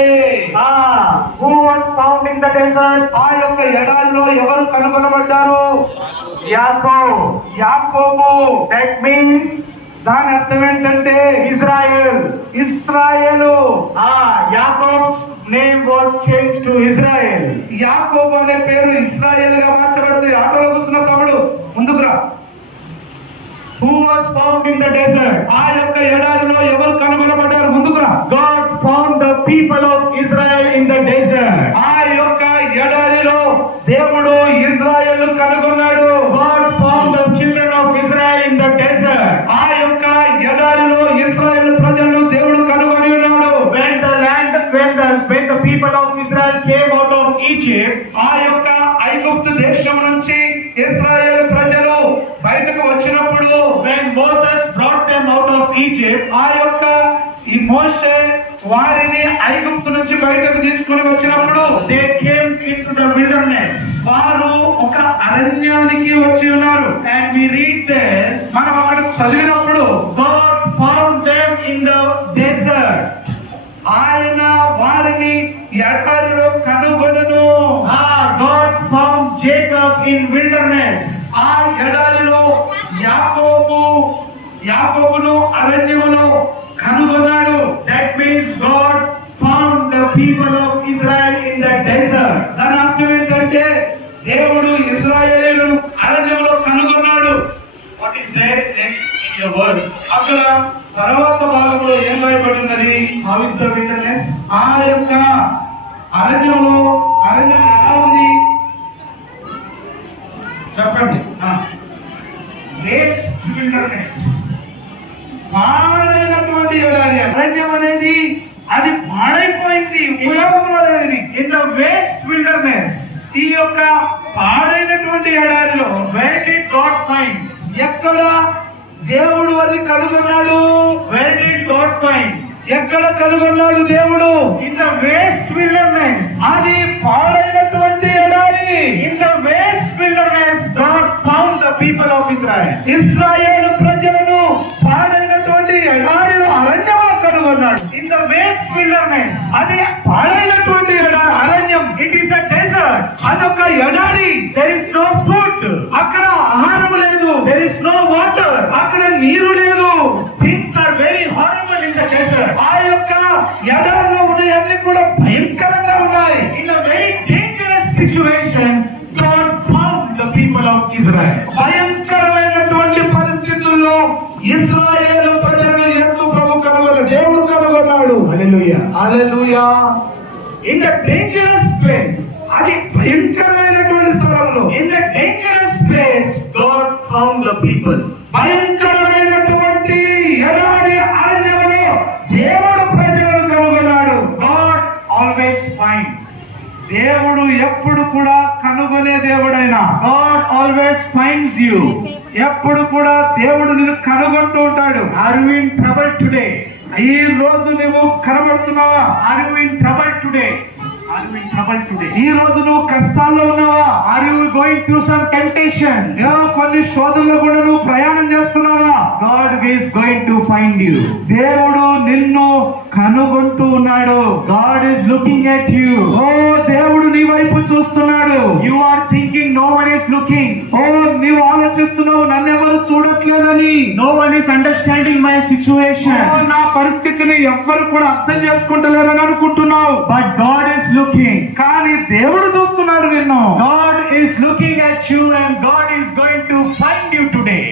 Who was found in the desert? ఆ యొక్క ఎడారిలో ఎవరు కనుగొనబడ్డారు? యాకోబు. That means దాని అర్థం ఏంటంటే Israel. ఇశ్రాయేలు. Jacob's name was changed to Israel. యాకోబు అనే పేరు ఇశ్రాయేల్ గా మార్చబడింది. ఆటోలో కూర్చున్న తమ్ముడు ముందుకు రా. Who was found in the desert? ఆ యొక్క ఎడారిలో ఎవరు కనుగొనబడ్డారు? ముందుకు రా. God found the people of Israel in the desert. ఆ యొక్క ఎడారిలో దేవుడు ఇశ్రాయేలు కనుగొన్నాడు. God found the children of Israel in the desert. ఆ యొక్క ఎడారిలో ఇశ్రాయేలు ప్రజలను దేవుడు కనుగొని ఉన్నాడు. When the people of Israel came out of Egypt, ఆ యొక్క Egypt, ఆ యొక్క ఈ మోషే వారిని ఐగుప్తు నుంచి బయటకు తీసుకుని వచ్చినప్పుడు they came into the wilderness. వారు ఒక అరణ్యానికి వచ్చి ఉన్నారు. And we read there, మనం అక్కడ చదివినప్పుడు God found them in the desert. ఆయన వారిని ఎడారిలో కనుగొనెను. God found Jacob in wilderness. ఆ ఎడారిలో యాకోబును అరణ్యములో కనుగొన్నాడు. That means God found the people of Israel in the desert. దాని అర్థం ఏంటంటే దేవుడు ఇశ్రాయేలీయులను అరణ్యంలో కనుగొన్నాడు. What is there next in the words? అక్కడ తర్వాత భాగంలో ఏం రాయబడినది? How is the wilderness? ఆ యొక్క అరణ్యం ఎలా ఉంది చెప్పండి. Waste wilderness. పాడైనటువంటి ఎడారి. అరణ్యం అనేది అది పాడైపోయింది, ఉపయోగంలో లేనిది. In the waste wilderness, ఈ యొక్క పాడైనటువంటి ఎడారిలో where did God find? ఎక్కడ దేవుడు అది కనుగొన్నాడు? Where did God find? ఎక్కడ కనుగొన్నాడు దేవుడు? In the waste wilderness. అది పాడైనటువంటి ఎడారి. In the waste wilderness, God found the people of Israel. ఇశ్రాయేలు ప్రజలను పాడైనటువంటి ఎడారిలో అరణ్యంలో కనుగొన్నాడు. In the waste wilderness, అది పాడైనటువంటి అరణ్యం. it is a desert. అదొక ఎడారి. There is no food. అక్కడ ఆహారం లేదు, There is no water. అక్కడ నీరు లేదు. Things are very horrible in the desert. ఆ యొక్క ఎడారిలో ఉన్నవన్నీ కూడా భయంకరంగా ఉన్నాయి. In a very dangerous situation, God found the people of Israel. భయంకరమైనటువంటి పరిస్థితుల్లో ఇశ్రాయేలు ప్రజలను యేసు ప్రభు కనుగొన్నాడు, దేవుడు కనుగొన్నాడు. Hallelujah. Hallelujah. In the dangerous place, అది భయంకరమైనటువంటి స్థలంలో, in the dangerous place, God found the people. భయంకరమైనటువంటి ఎడారి అరణ్యంలో దేవుడు ప్రజలను కనుగొన్నాడు. God always finds. దేవుడు ఎప్పుడు కూడా కనుగొనే దేవుడైనా, God always finds you. ఎప్పుడు కూడా దేవుడు నిన్ను కనుగొంటూ ఉంటాడు. Are you in trouble today? ఈ రోజు నువ్వు కనబడుతున్నావా? Are you in trouble today? Are you in trouble today? ఈ రోజు నువ్వు కష్టాల్లో ఉన్నావా? Are you going through some temptation? కొన్ని శోధనలు కూడా నువ్వు ప్రయాణం చేస్తున్నావా? God is going to find you. దేవుడు నిన్ను కనుగొంటూ ఉన్నాడు. God is looking at you. ఓ దేవుడు నీ వైపు చూస్తున్నాడు. You are thinking no one is looking. ఓ నీవు ఆలోచిస్తున్నావు నన్నెవరు చూడట్లేదని. No one is understanding my oh, situation. నా పరిస్థితిని ఎవ్వరు కూడా అర్థం చేసుకుంటలేరని అనుకుంటున్నావు. But God is looking. కానీ దేవుడు చూస్తున్నాడు నిన్ను. God is looking at you and God is going to find you today.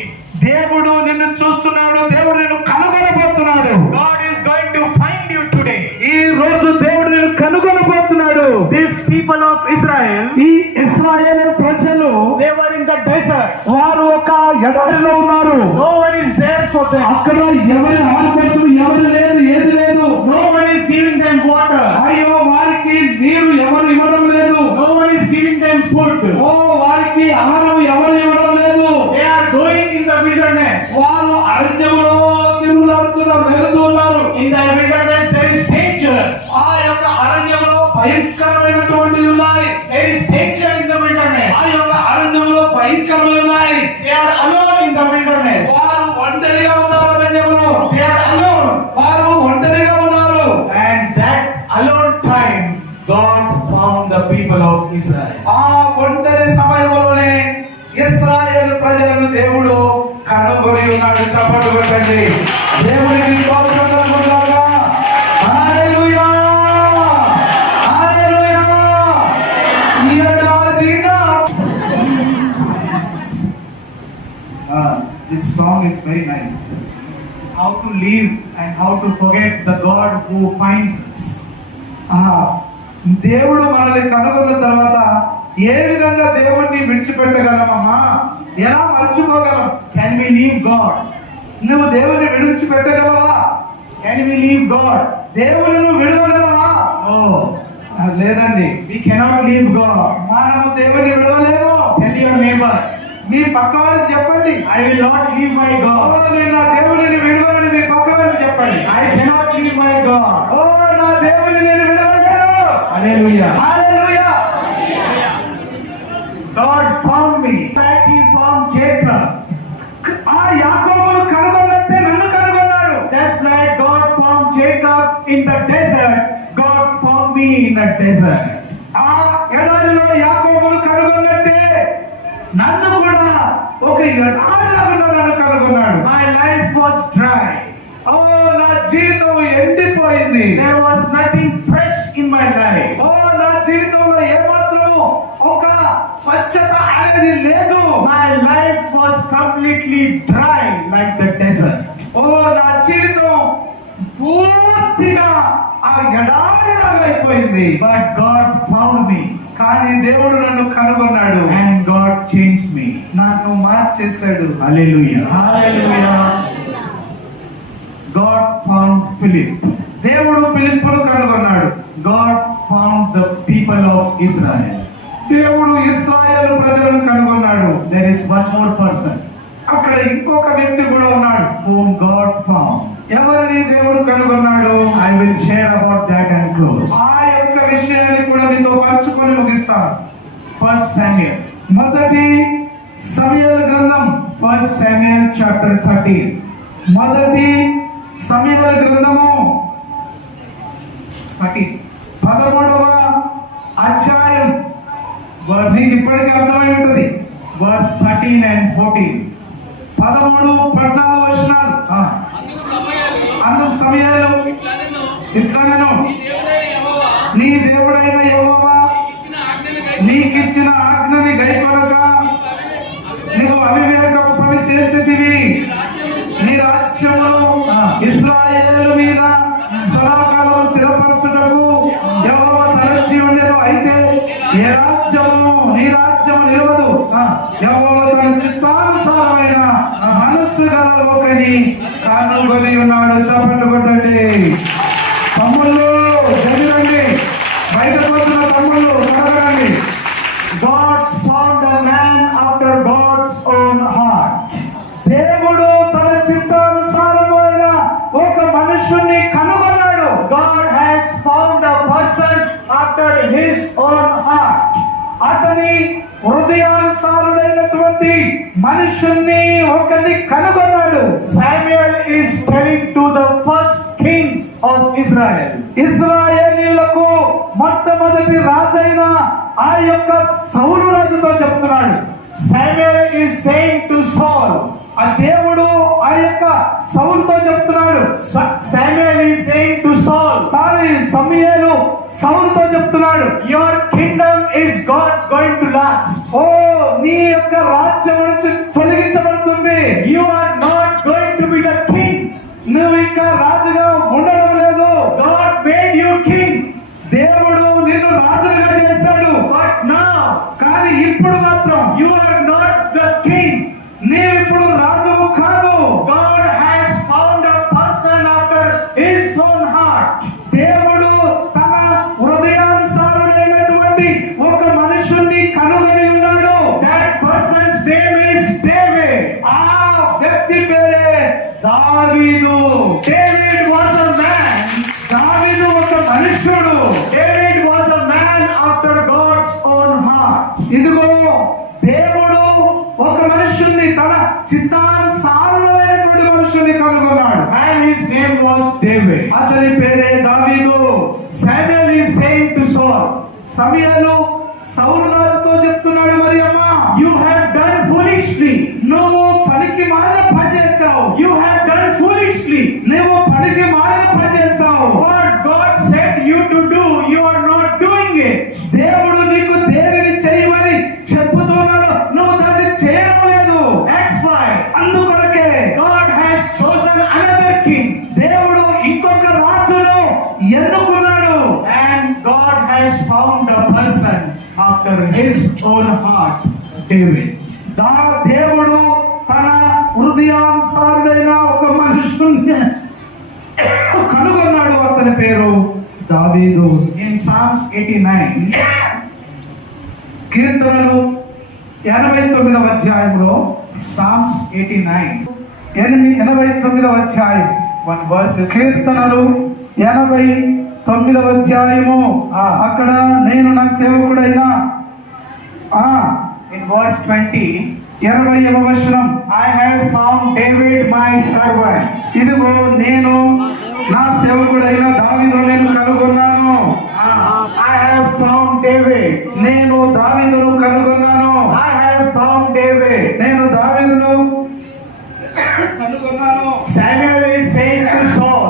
దేవుడు నిన్ను చూస్తున్నాడు. దేవుడు నిన్ను కనుగొనబోతున్నాడు. God is going to find you today. ఈ రోజు దేవుడు నిన్ను కనుగొనబోతున్నాడు. These people of Israel, ఈ ఇశ్రాయేలు ప్రజలు they were in the desert. వారు ఒక ఎడారిలో ఉన్నారు. No one is there for them. అక్కడ ఎవరి ఆకాశం ఎవరు లేదు, ఏది లేదు. No one is giving them water. అయ్యో వారికి నీరు ఎవరు ఇవ్వడం లేదు. No one is giving them food. ఓ వారికి ఆహారం ఎవరు ఇవ్వడం లేదు. They are going in the wilderness. వారు అరణ్యంలో తిరుగులాడుతున్నారు, వెళుతున్నారు. In the wilderness there is danger. ఆ యొక్క అరణ్యంలో భయంకరమైనటువంటివి ఉన్నాయి. There is danger in the wilderness. ఆ యొక్క అరణ్యంలో భయంకరమైనవి ఉన్నాయి. They are alone in the wilderness. వారు ఒంటరిగా ఉన్నారు. అరణ్యంలో They are alone. వారు ఒంటరిగా ఉన్నారు. And that alone time, God found the people of Israel. ఆ ఒంటరి సమయంలోనే ఇశ్రాయేలు ప్రజలను దేవుడు కనుగొని ఉన్నాడు. చప్పట్లు కొట్టండి. దేవునికి స్తోత్రం కలుగుగాక. హల్లెలూయా, హల్లెలూయా. ఈ ఎడారిలో This song is very nice. How to live and how to forget the God who finds us. దేవుడు మనల్ని కనుగొన్న తర్వాత ఏ విధంగా దేవుణ్ణి విడిచిపెట్టగలమమ్మా? ఎలా మర్చిపోగలం? Can we leave God? నువ్వు దేవుణ్ణి విడిచిపెట్టగలవా? Can we leave God? దేవుని నువ్వు విడవగలవా? No. లేదండి, We cannot leave God. మనము దేవుని విడవలేము. Tell your neighbor, మీ పక్క వాళ్ళకి చెప్పండి, I will not leave my oh God. నేను నా దేవుడిని విడవని మీ పక్క వాళ్ళకి చెప్పండి. I cannot leave my God. ఓ నా దేవుడిని నేను విడవలేను. Hallelujah. Hallelujah. God found me. That He found Jacob. ఆ యాకోబును కనుగొన్నట్టే నన్ను కనుగొన్నాడు. Just like God found Jacob in the desert, God found me in a desert. ఆ ఎడారిలో యాకోబును కనుగొన్నట్టే నన్ను కూడా ఒక ఎడారిలాగా నన్ను కనుగొన్నాడు. My life was dry. ఓ నా జీవితం ఎండిపోయింది. There was nothing fresh in my life. ఓ నా జీవితంలో ఏమాత్రము ఒక స్వచ్ఛత అనేది లేదు. My life was completely dry like the desert. ఓ నా జీవితం పూర్తిగా ఆ ఎడారిలాగా అయిపోయింది. But God found me కానీ దేవుడు నన్ను కనుగొన్నాడు, and God changed me. నన్ను మార్చేశాడు. Hallelujah. Hallelujah. God found Philip. దేవుడు ఫిలిప్పును కనుగొన్నాడు. God found the people of Israel. దేవుడు ఇశ్రాయేలు ప్రజలను కనుగొన్నాడు. There is one more person అక్కడ ఇంకొక వ్యక్తి కూడా ఉన్నాడు. whom God found. ఎవరిని దేవుడు కనుగొన్నాడు? I will share about that and close. ఆ యొక్క విషయాన్ని కూడా నీతో పంచుకొని ముగిస్తాను. 1 Samuel. మొదటి సమూయేలు గ్రంథం 1 Samuel chapter 13. మొదటి సమూయేలు గ్రంథము 13వ అధ్యాయం. నీకు ఇప్పటికీ అర్థమై ఉంటుంది. Verse 13 and 14. 13, 14 వచనాలు. అందుకు సమూయేలు ఇట్లనెను, నీ దేవుడైన యెహోవా నీకిచ్చిన ఆజ్ఞని గైకొనక నీవు అవివేకపు పని చేసేదివి. నీ రాజ్యమును ఇశ్రాయేలు మీద సదాకాలం స్థిరపరచుటకు యెహోవా తలచి ఉండెను. అయితే నీ రాజ్యము నిలవదు. యెహోవా తన చిత్తానుసారమైన మనస్సు గల ఒకని కనుగొని ఉన్నాడు. చప్పట్లు కొట్టండి. తమ్ముళ్ళు చదివండి, బయట పోతున్న తమ్ముళ్ళు చదవండి. God found a man after God's own heart. దేవుడు తన చిత్తానుసారమైన ఒక మనుషుణ్ణి కనుగొన్నాడు. God has found a person after His own heart. అతని హృదయానుసారుడైనటువంటి మనుషుణ్ణి ఒకరిని కనుగొన్నాడు. Samuel is telling to the first king of Israel. ఇశ్రాయేలీయులకు మొట్టమొదటి రాజైన ఆ యొక్క సౌలు రాజుతో చెప్తున్నాడు. Samuel is saying to Saul. ఆ దేవుడు ఆ యొక్క సౌలుతో చెప్తున్నాడు. Samuel is saying to Saul. సమూయేలు సౌలుతో చెప్తున్నాడు. Your kingdom is God going to last. ఓ నీ యొక్క రాజ్యం నుంచి తొలగించబడుతుంది. You are not going to be the king. నువ్వు ఇంకా రాజుగా ఉండడం లేదు. God made you king. దేవుడు నిన్ను రాజుగా చేశాడు. But now కానీ ఇప్పుడు మాత్రం you are not the king. నీవు ఇప్పుడు రాజువు కాదు. God has found a person after His own heart. దేవుడు తన హృదయానుసారుడైనటువంటి ఒక మనుషుణ్ణి కనుగొని ఉన్నాడు. That person's name is David. ఆ వ్యక్తి పేరే దావీదు. David was a man. దావీదు ఒక మనుష్యుడు. David was a man after God's own heart. ఇదిగో దేవుడు ఒక మనుషుణ్ణి తన చిత్తానుసారుడైనటువంటి మనుషుణ్ణి కనుగొన్నాడు. And his name was David. అతని పేరే దావీదు. Samuel is saying to Saul. సమూయేలు సౌలు రాజుతో చెప్తున్నాడు, మరి అమ్మా You have done foolishly. నువ్వు పనికి మారిన పని చేశావు. You have done foolishly. నువ్వు పనికి మారిన పని చేశావు. What God said you to do, you are not doing it. దేవుడు నీకు దేనిని చేయమని చెప్పుతున్నాడు, నువ్వు దాన్ని చేయడం లేదు. That's why అందుకొరకే God has chosen another king. దేవుడు ఇంకొక రాజును ఎన్నుకున్నాడు. And God has found a person after His own heart, David. దేవుడు తన హృదయానుసారుడైన ఒక మనుషుని కనుగొన్నాడు. అతని పేరు దావీదు. In Psalms 89, కీర్తనలు 89వ అధ్యాయంలో Psalms 89, 89వ అధ్యాయం one verse is కీర్తనలు 89వ అధ్యాయము. అక్కడ నేను నా సేవకుడైన in verse 20, 20వ వచనం, I have found David my servant. ఇదిగో నేను నా సేవకుడైన దావీదును నేను కనుగొన్నాను. I have found David. నేను దావీదును కనుగొన్నాను. I have found David. నేను దావీదును కనుగొన్నాను. Samuel is saying to Saul,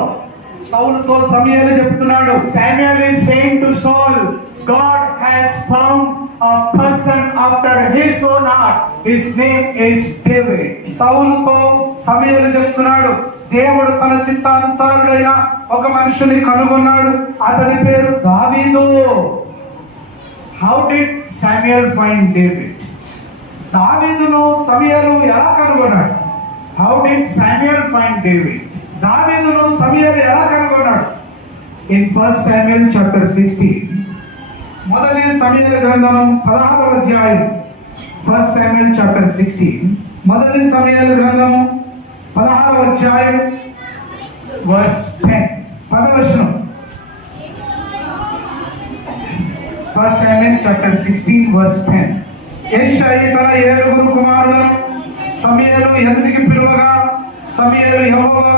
సౌలుతో సమూయేలు చెప్తున్నాడు. Samuel is saying to Saul, God has found a person after his own heart. His name is David. సౌలుతో సమూయేలు చెప్తున్నాడు, దేవుడు తన చిత్తానుసారుడైన ఒక మనుషుని కనుగొన్నాడు, అతని పేరు దావీదు. How did Samuel find David? దావీదును సమూయేలు ఎలా కనుగొన్నాడు? How did Samuel find David? దావీదును సమూయేలు ఎలా కనుగొన్నాడు? In 1 Samuel chapter 16, మొదటి సమూయేలు గ్రంథం 16వ అధ్యాయం. 1 Samuel chapter 16, మొదటి సమూయేలు గ్రంథము 16వ అధ్యాయం verse 10. 10వ వచనం. 1 Samuel chapter 16, verse 10. యెష్షయి తన 7 కుమారులను సమూయేలు ఎదుటికి పిలువగా, సమూయేలు యెహోవా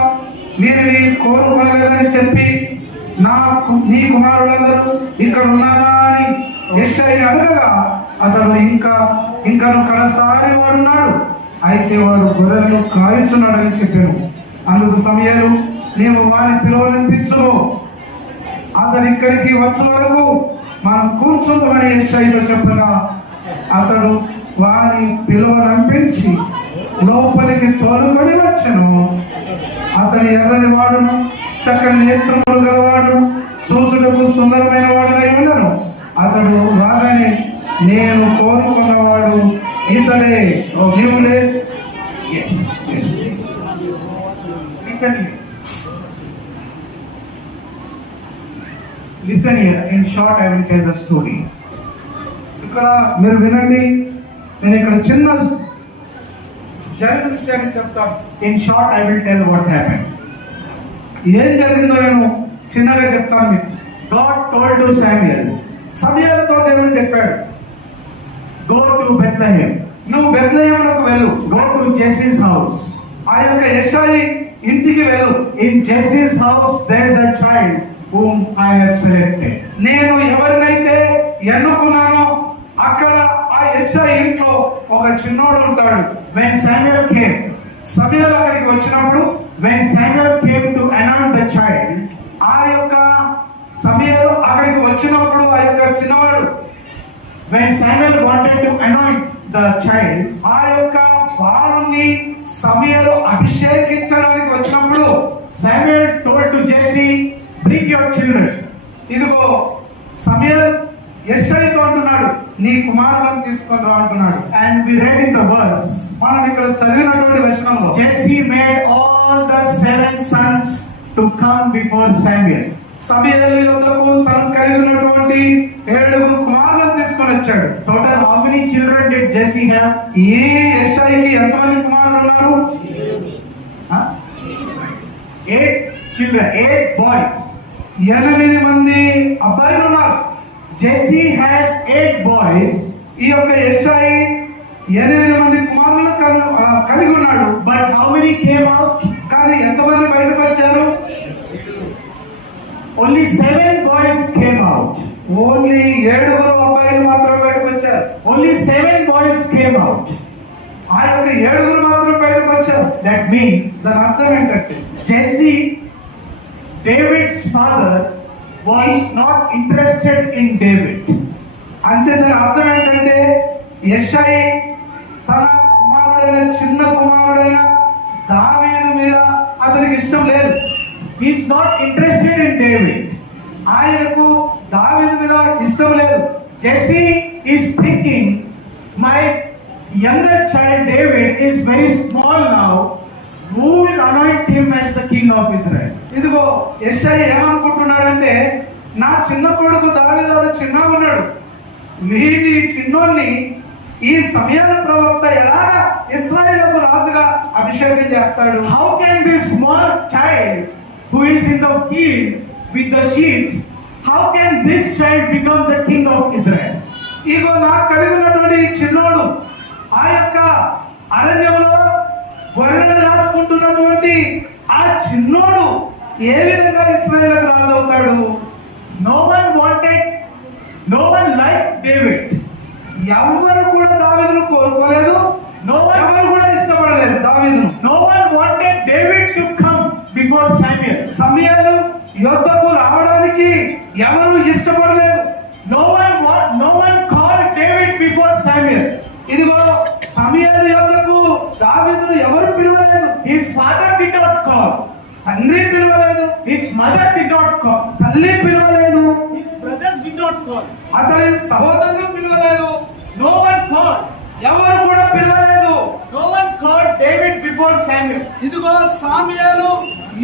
వీరిని కోరుకొనలేదని చెప్పి, నీ కుమారులందరూ ఇక్కడ ఉన్నారా అని యెష్షయి అడగగా, అతడు ఇంకను కడసారి వాడున్నాడు, అయితే వాడు గొర్రెలను కాయుచున్నాడని చెప్పాను. అందుకు సమూయేలు, నీవు వారిని పిలువనిపించు, అతడు ఇక్కడికి వచ్చే వరకు మనం కూర్చుందామని యెష్షయితో చెప్పగా, అతడు వారిని పిలువనంపించి లోపలికి తోలుకొని వచ్చెను. అతని ఎర్రని వాడును, చక్కని నేత్రములు గలవాడు, చూచుటకు సుందరమైన వాడునై ఉండను. అతడు రాగానే, నేను కోరుకున్నవాడు ఇతడే, నీవులే. Yes. Listen here. In short, I will tell the story. ఇక్కడ మీరు వినండి, నేను ఇక్కడ చిన్న జరిగిన విషయాన్ని చెప్తాను. In short, I will tell what happened. ఏం జరిగిందో నేను చిన్నగా చెప్తాను మీకు. God told to Samuel, సమూయేలుతో దేవుడు చెప్పాడు, go to Bethlehem, నువ్వు బెత్లెహేమునకు వెళ్ళు, go to Jesse's house. ఆ యొక్క యెష్షయి ఇంటికి వెళ్ళు. In Jesse's house, there is a child whom I have selected. నేను ఎవరినైతే ఎన్నుకున్నానో అక్కడ ఆ యెష్షయి ఇంట్లో ఒక చిన్నోడు ఉంటాడు. When Samuel came, సమూయేలు అక్కడికి వచ్చినప్పుడు, when Samuel came to anoint the child, ఆ యొక్క సమూయేలు అక్కడికి వచ్చినప్పుడు ఆ యొక్క చిన్నవాడు, when Samuel wanted to anoint the child, ఆ యొక్క బాలుని సమూయేలు అభిషేకించడానికి వచ్చినప్పుడు, Samuel told to Jesse, bring your children. ఇదిగో సమూయేలు యెష్షయితో అంటున్నాడు, నీ కుమారులను తీసుకొని రా అంటున్నాడు. And we read in the verse, మనం ఇక్కడ చదివినటువంటి వచనంలో, Jesse made all the 7 sons to come before Samuel. సమూయేలు యొద్దకు తను కలిగినటువంటి 7 కుమారులను తీసుకొని వచ్చాడు. Total, how many children did Jesse have? ఈ యెష్షయికి ఎంతమంది కుమారులు ఉన్నారు? 8 children, 8 boys. 8 మంది అబ్బాయిలు ఉన్నారు. Jesse has 8 boys, ఈ యొక్క యెష్షయి 8 మంది కుమారులను కలిగి ఉన్నాడు. but how many came out? కానీ ఎంతమంది బయటకు వచ్చారు? Only 7 boys came out. Only 7 అబ్బాయిలు మాత్రం బయటకు వచ్చారు. Only 7 boys came out. ఆ యొక్క 7 మాత్రం బయటకు వచ్చారు. That means దాని అర్థం ఏంటంటే, Jesse, David's father, was not interested in David. అంతే. దాని అర్థం ఏంటంటే, యెష్షయి తన చిన్న కుమారుడైన దావీదు మీద అతనికి ఇష్టం లేదు. He is not interested in David. ఆయనకు దావీదు మీద ఇష్టం లేదు. Jesse is thinking, my younger child David is very small now. Who will anoint him as the king of Israel? ఇదిగో యెష్షయి ఏమనుకుంటున్నాడంటే, నా చిన్న కొడుకు దావీదు చిన్నగా ఉన్నాడు, వీడి చిన్నోన్ని ఈ సమయాల ప్రవక్త ఎలాగా ఇశ్రాయేలుకు రాజుగా అభిషేకం చేస్తాడు? How can this small child who is in the field with the sheep, how can this child become the king of Israel? ఇగో నాకు కలిగి ఉన్నటువంటి ఈ చిన్నోడు ఆ యొక్క అరణ్యంలో గొర్రెలు రాసుకుంటున్నటువంటి ఆ చిన్నోడు ఏ విధంగా ఇశ్రాయేలుకు రాజు అవుతాడు? No one liked David. ఎవరు కూడా దావీదును కోరుకోలేదు, ఎవరు కూడా ఇష్టపడలేదు దావీదును. No one wanted David to come before Samuel. సమూయేలు యుద్ధకు రావడానికి ఎవరు ఇష్టపడలేదు. No one called David before Samuel. ఇదిగో సమూయేలు యుద్ధకు దావీదును ఎవరు పిలవలేదు. His father did not call. తండ్రి పిలవలేదు, His mother did not call. తల్లి పిలవలేదు, His brothers did not call. అతని సహోదరులు పిలవలేదు, No one called. ఎవరు కూడా పిలవలేదు. No one called David before Samuel. ఇదిగో సమూయేలు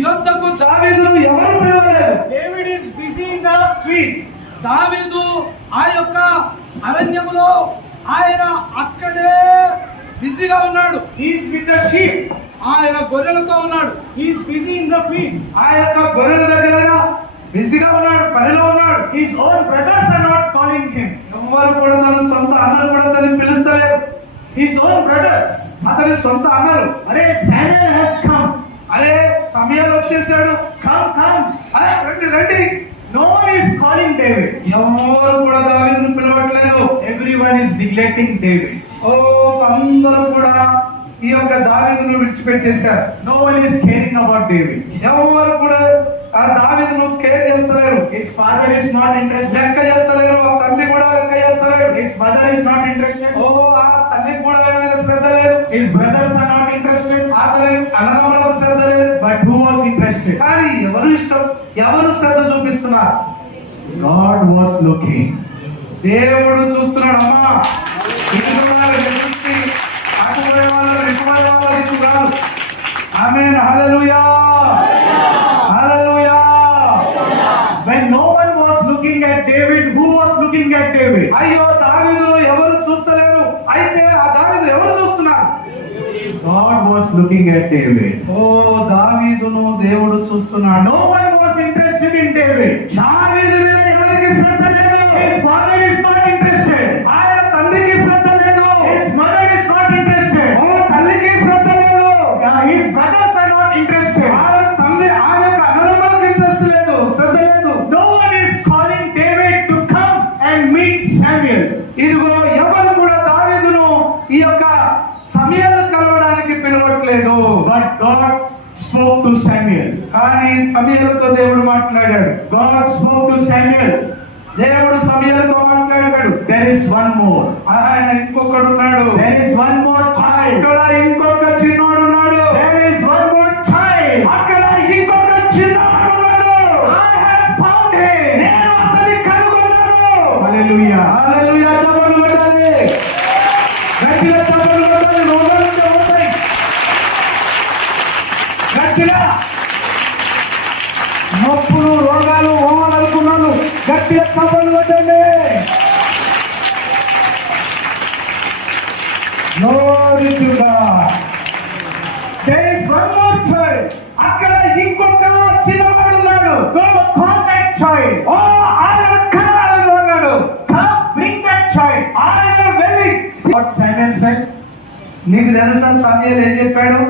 యుద్ధకు దావీదును ఎవరు పిలవలేదు. David is busy in the field. దావీదు ఆ యొక్క అరణ్యములో ఆయన అక్కడే బిజీగా ఉన్నాడు. He is with the sheep. ఆయన గొర్రెలతో ఉన్నాడు. He is busy in the field. ఆ యొక్క గొర్రెల దగ్గర బిజీగా ఉన్నాడు, పనిలో ఉన్నాడు. His own brothers are not calling him. ఎవరు కూడా తన సొంత అన్నలు కూడా తనని పిలుస్తలేరు. His own brothers. అతని సొంత అన్నలు, Arey, Samuel has come. అరే సమయాలు వచ్చేసాడు, Come. అరే రండి రండి. No one is calling David. ఎవరు కూడా దావీదును పిలవట్లేదు. Everyone is neglecting David. ఓ అందరూ కూడా ఈ యొక్క దావీదును విడిచిపెట్టేశారు. No one is caring about David. ఎవరు కూడా ఆ దావీదును కేర్ చేస్తలేరు. His father is not interested. లెక్క చేస్తలేరు. ఆ తండ్రి కూడా లెక్క చేస్తలేరు. His mother is not interested. ఓ ఆ తల్లి కూడా ఆయన మీద శ్రద్ధ లేదు. His brothers are not interested. అతని అన్నదమ్ములకు శ్రద్ధ లేదు. But who was interested? కానీ ఎవరు శ్రద్ధ చూపిస్తున్నారు? God was looking. దేవుడు చూస్తున్నాడు. అమ్మా ఇటు చూసి అటు పోయే వాళ్ళు ఇటు పోయే వాళ్ళు ఇటు కాదు. ఆమేన్, హల్లెలూయా, హల్లెలూయా. When no one was looking at David, who was looking at David? అయ్యో దావీదును ఎవరు చూస్తలేరు. అయితే ఆ దావీదు ఎవరు చూస్తున్నారు? God was looking at David. ఓ దావీదును దేవుడు చూస్తున్నాడు. No one was interested in David. దావీదు మీద ఎవరికి శ్రద్ధ లేదు. His father is not interested. ఆయన తండ్రికి శ్రద్ధ లేదు. His mother is not interested. ఓ తల్లికి శ్రద్ధ లేదు. His brothers are not interested. ఆయన తల్లి ఆయన యొక్క అన్నదమ్ములకు ఇంట్రెస్ట్ లేదు, శ్రద్ధ లేదు. No one is calling David to come and meet Samuel. ఇదిగో ఎవరు కూడా దావీదును ఈ యొక్క సమూయేలు కలవడానికి పిలవట్లేదు. But God spoke to Samuel. కానీ సమూయేలుతో దేవుడు మాట్లాడాడు. God spoke to Samuel. దేవుడు సమూయేలుతో మాట్లాడాడు. There is one more. ఆయన ఇంకొకడు ఉన్నాడు. There is one more child. ఇక్కడ ఇంకొక చిన్నోడు ఉన్నాడు. There is one more child. అక్కడ ఇంకొక చిన్నోడు ఉన్నాడు. I have found him. నేను అతన్ని కనుగొన్నాను. Hallelujah. హల్లెలూయా. చప్పట్లు కొట్టాలి. గట్టిగా చప్పట్లు కొట్టాలి. రోగాలు ఉంటే పోతాయి. గట్టిగా నొప్పులు రోగాలు పోవాలనుకున్నాను. గట్టిగా చప్పట్లు కొట్టండి. Glory to God. There is one more child. అక్కడ ఇంకొక చిన్నవాడు ఉన్నాడు. Go call that child. ఓ ఆయన కావాలని ఉన్నాడు. Come, bring that child. ఆయన వెళ్ళి What Samuel said? నీకు తెలుసా సమూయేలు ఏం చెప్పాడు?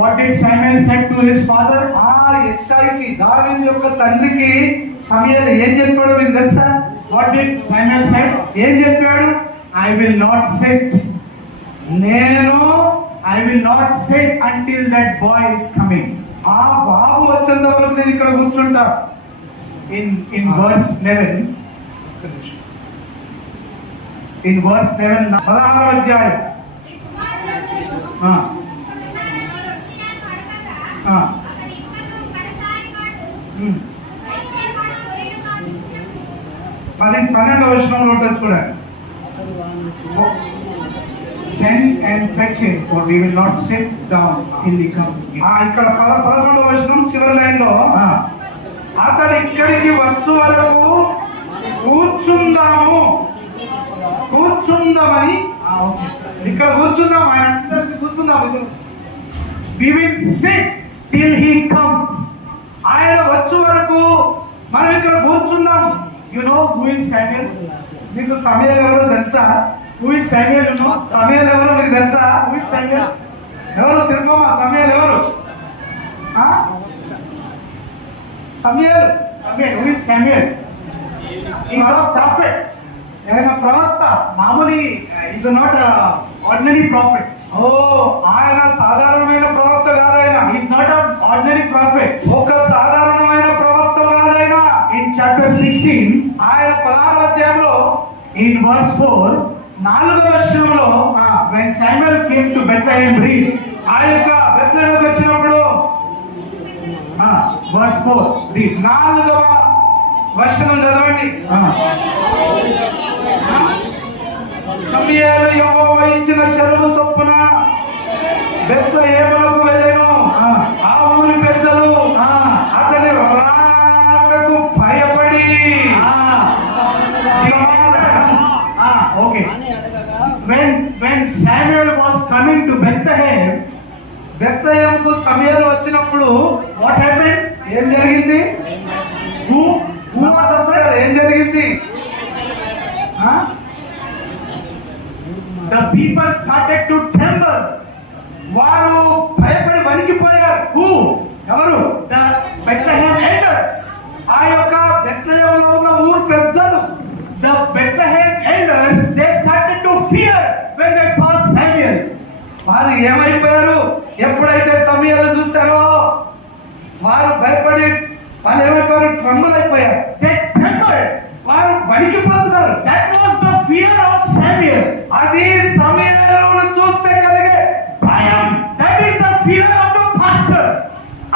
What did Samuel said to his father? ఆ యెషాయికి దావీదు యొక్క తండ్రికి సమూయేలు ఏం చెప్పాడు మీకు తెలుసా? What did Samuel said? ఏం చెప్పాడు? I will not sit. I will not sit until that boy is coming. ఆ బాబు వచ్చేంత వరకు నేను ఇక్కడ కూర్చుంటా. In verse 11. In verse 11, 16వ అధ్యాయం. మరి 12వ వచనంలో ఉంటుంది చూడండి. send and fetch him, for we will not sit down till he comes. ఇక్కడ 11వ వచనం చివరి లైన్లో అతడు ఇక్కడికి వచ్చు వరకు కూర్చుందామని ఓకే. ఇక్కడ కూర్చుందాం, ఆయన వచ్చేసరికి కూర్చుందాం. We will sit till he comes. ఆయన వచ్చే వరకు మనం ఇక్కడ కూర్చుందాం. You know who is Samuel? మీకు సమయాలు ఎవరో తెలుసా? Who is Samuel? You know? సమయాలు ఎవరో మీకు తెలుసా? Who is Samuel? ఎవరు తిరుపమ్మ? సమయాలు ఎవరు? సమయాలు. Samuel. Who is Samuel? He is a prophet. ఆయన ప్రవక్త. Normally, he is not a ordinary prophet. ఓ, ఆయన సాధారణమైన ప్రవక్త కాదాయన. He is not an ordinary prophet. ఒక సాధారణమైన ప్రవక్త కాదాయన. In chapter 16, ఆయన 16వ అధ్యాయంలో in verse 4, 4వ వచనంలో when Samuel came to Bethlehem, read. ఆ యొక్క బెత్లెహేముకు వచ్చినప్పుడు Verse 4, read. 4వ వచనం చదవండి. సమూయేలు యెహోవా ఇచ్చిన చెరువు చొప్పున బెత్లెహేమునకు వెళ్ళెను. ఆ ఊరి పెద్దలు అతని రాకకు భయపడి Okay. When Samuel was coming to Bethlehem, బెత్లెహేముకు సమూయేలు వచ్చినప్పుడు what happened? ఏం జరిగింది? Who was upset? ఏం జరిగింది? The people started to tremble. వారు భయపడి వణికిపోయారు. Who? ఎవరు? The Bethlehem elders. ఆ యొక్క బెత్లెహేములో ఉన్న ఊరు పెద్దలు. The Bethlehem elders, they started to fear when they saw Samuel. వారు ఏమైపోయారు? ఎప్పుడైతే సమూయేలు చూశారో వారు భయపడి వాళ్ళు ఏమైపోయారు? ట్రంబుల్ అయిపోయారు. They trembled. వారు వణికిపోతున్నారు. That was the fear of Samuel. అది సమూయేలును చూస్తే కలిగే భయం. That is the fear of the pastor.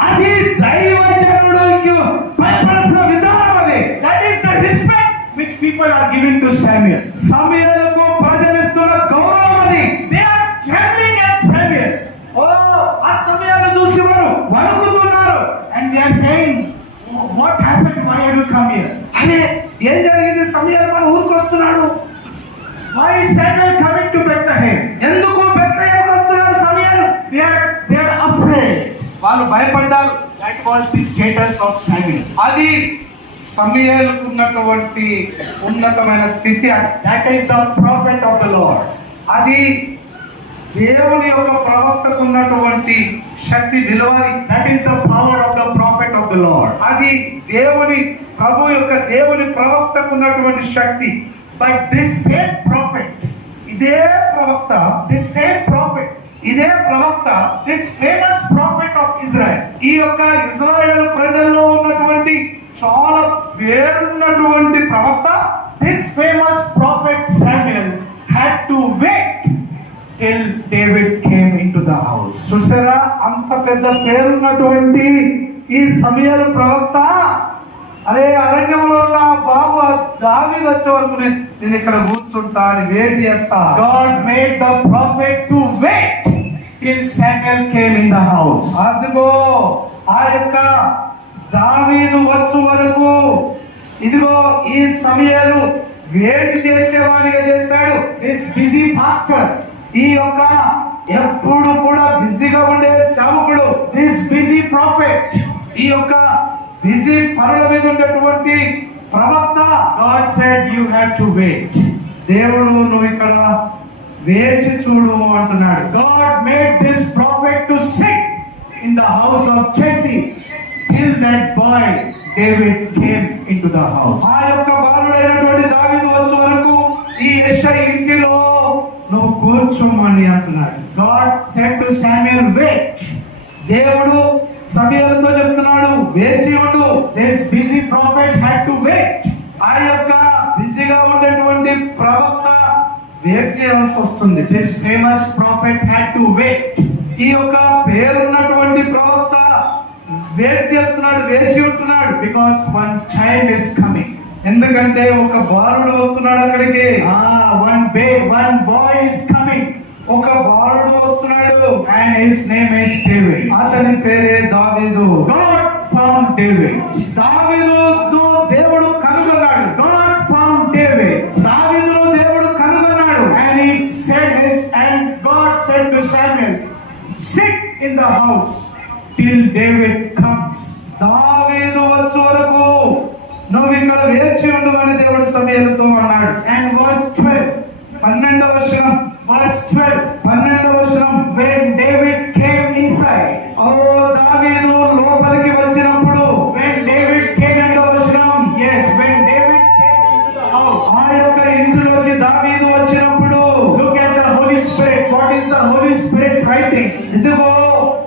అది దైవజనుడికి భయపడాల్సిన విధానం. అది That is the respect which people are giving to Samuel. సమూయేలుకు ప్రజలిస్తున్న గౌరవం అది. They are trembling at Samuel. ఓ, ఆ సమూయేలును చూసి వారు వణుకుతున్నారు. And they are saying, what happened? Why have you come here? అరే, ఏం జరిగింది? సమూయేలు మన ఊరికి వస్తున్నాడు. Why is Samuel coming to Bethlehem? ఎందుకు బెత్లెహేముకు వస్తున్నాడు సమూయేలు? They are afraid. వాళ్ళు భయపడ్డారు. That was the status of Samuel. అది సమూయేలుకు ఉన్నటువంటి ఉన్నతమైన స్థితి. That is the prophet of the Lord. అది దేవుని యొక్క ప్రవక్తకు ఉన్నటువంటి శక్తి విలువది. That is the power of the prophet of the Lord. అది దేవుని ప్రభు యొక్క దేవుని ప్రవక్తకు ఉన్నటువంటి శక్తి. But this same prophet, ఇదే ప్రవక్త, this same prophet, ఇదే ప్రవక్త, this famous prophet of Israel, ఈ యొక్క ఇశ్రాయేలు ప్రజల్లో ఉన్నటువంటి చాలా పేరున్నటువంటి ప్రవక్త, this famous prophet Samuel had to wait till David came into the house. చూసారా? అంత పెద్ద పేరున్నటువంటి ఈ సమూయేలు ప్రవక్త అరే అరణ్యంలో ఉన్న బాబు దావీదు వచ్చే వరకు నేను ఇక్కడ కూర్చుంటా అని వెయిట్ చేస్తా. God made the prophet to wait till Samuel came in the house. అదిగో ఆ యొక్క దావీదు వచ్చే వరకు ఇదిగో ఈ సమూయేలు వేడి చేసేవాడిగా చేశాడు. This busy pastor, ఈ యొక్క ఎప్పుడు కూడా బిజీగా ఉండే సేవకుడు, this busy prophet, ఈ యొక్క బిజీ పనుల మీద ఉండేటువంటి ప్రవక్త, God said you have to wait. దేవుడు నువ్వు ఇక్కడ వేచి చూడు అంటున్నాడు. God made this prophet to sit in the house of Jesse till that boy David came into the house. ఆ యొక్క బాలుడైనటువంటి దావీదు వచ్చే వరకు ఈ యెషయా ఇంటిలో నువ్వు కూర్చోమని అంటున్నాడు. God said to Samuel, wait. దేవుడు సమూయేలుతో చెప్తున్నాడు, వేచి ఉండు. This busy prophet had to wait. ఆ యొక్క బిజీగా ఉండేటువంటి ప్రవక్త వెయిట్ చేయాల్సి వస్తుంది. This famous prophet had to wait. ఈ యొక్క పేరున్నటువంటి ప్రవక్త వెయిట్ చేస్తున్నాడు, వేచి ఉంటున్నాడు. Because one child is coming. ఎందుకంటే ఒక బాలుడు వస్తున్నాడు అక్కడికి. One boy is coming. ఒక బాలుడు వస్తున్నాడు. And his name is David. అతని పేరే దావీదు. God found David. దావీదు దేవుడు కనుగొన్నాడు. God found David. దావీదును దేవుడు కనుగొన్నాడు. And he said God said to Samuel, sit in the house till David comes. దావీదు వచ్చే వరకు నువ్వు ఇక్కడ వేచి ఉండమని దేవుడు సమూయేలుతో అన్నాడు. And verse 12, 12వ వచనం, verse 12, 12వ వచనం, when David came inside, ఓ దావీదు లోపలికి వచ్చినప్పుడు, when David came, 12వ వచనం, yes, when David came into the house, ఆ యొక్క ఇంటిలోకి దావీదు వచ్చినప్పుడు, look at the Holy Spirit. What is the Holy Spirit writing? ఇదిగో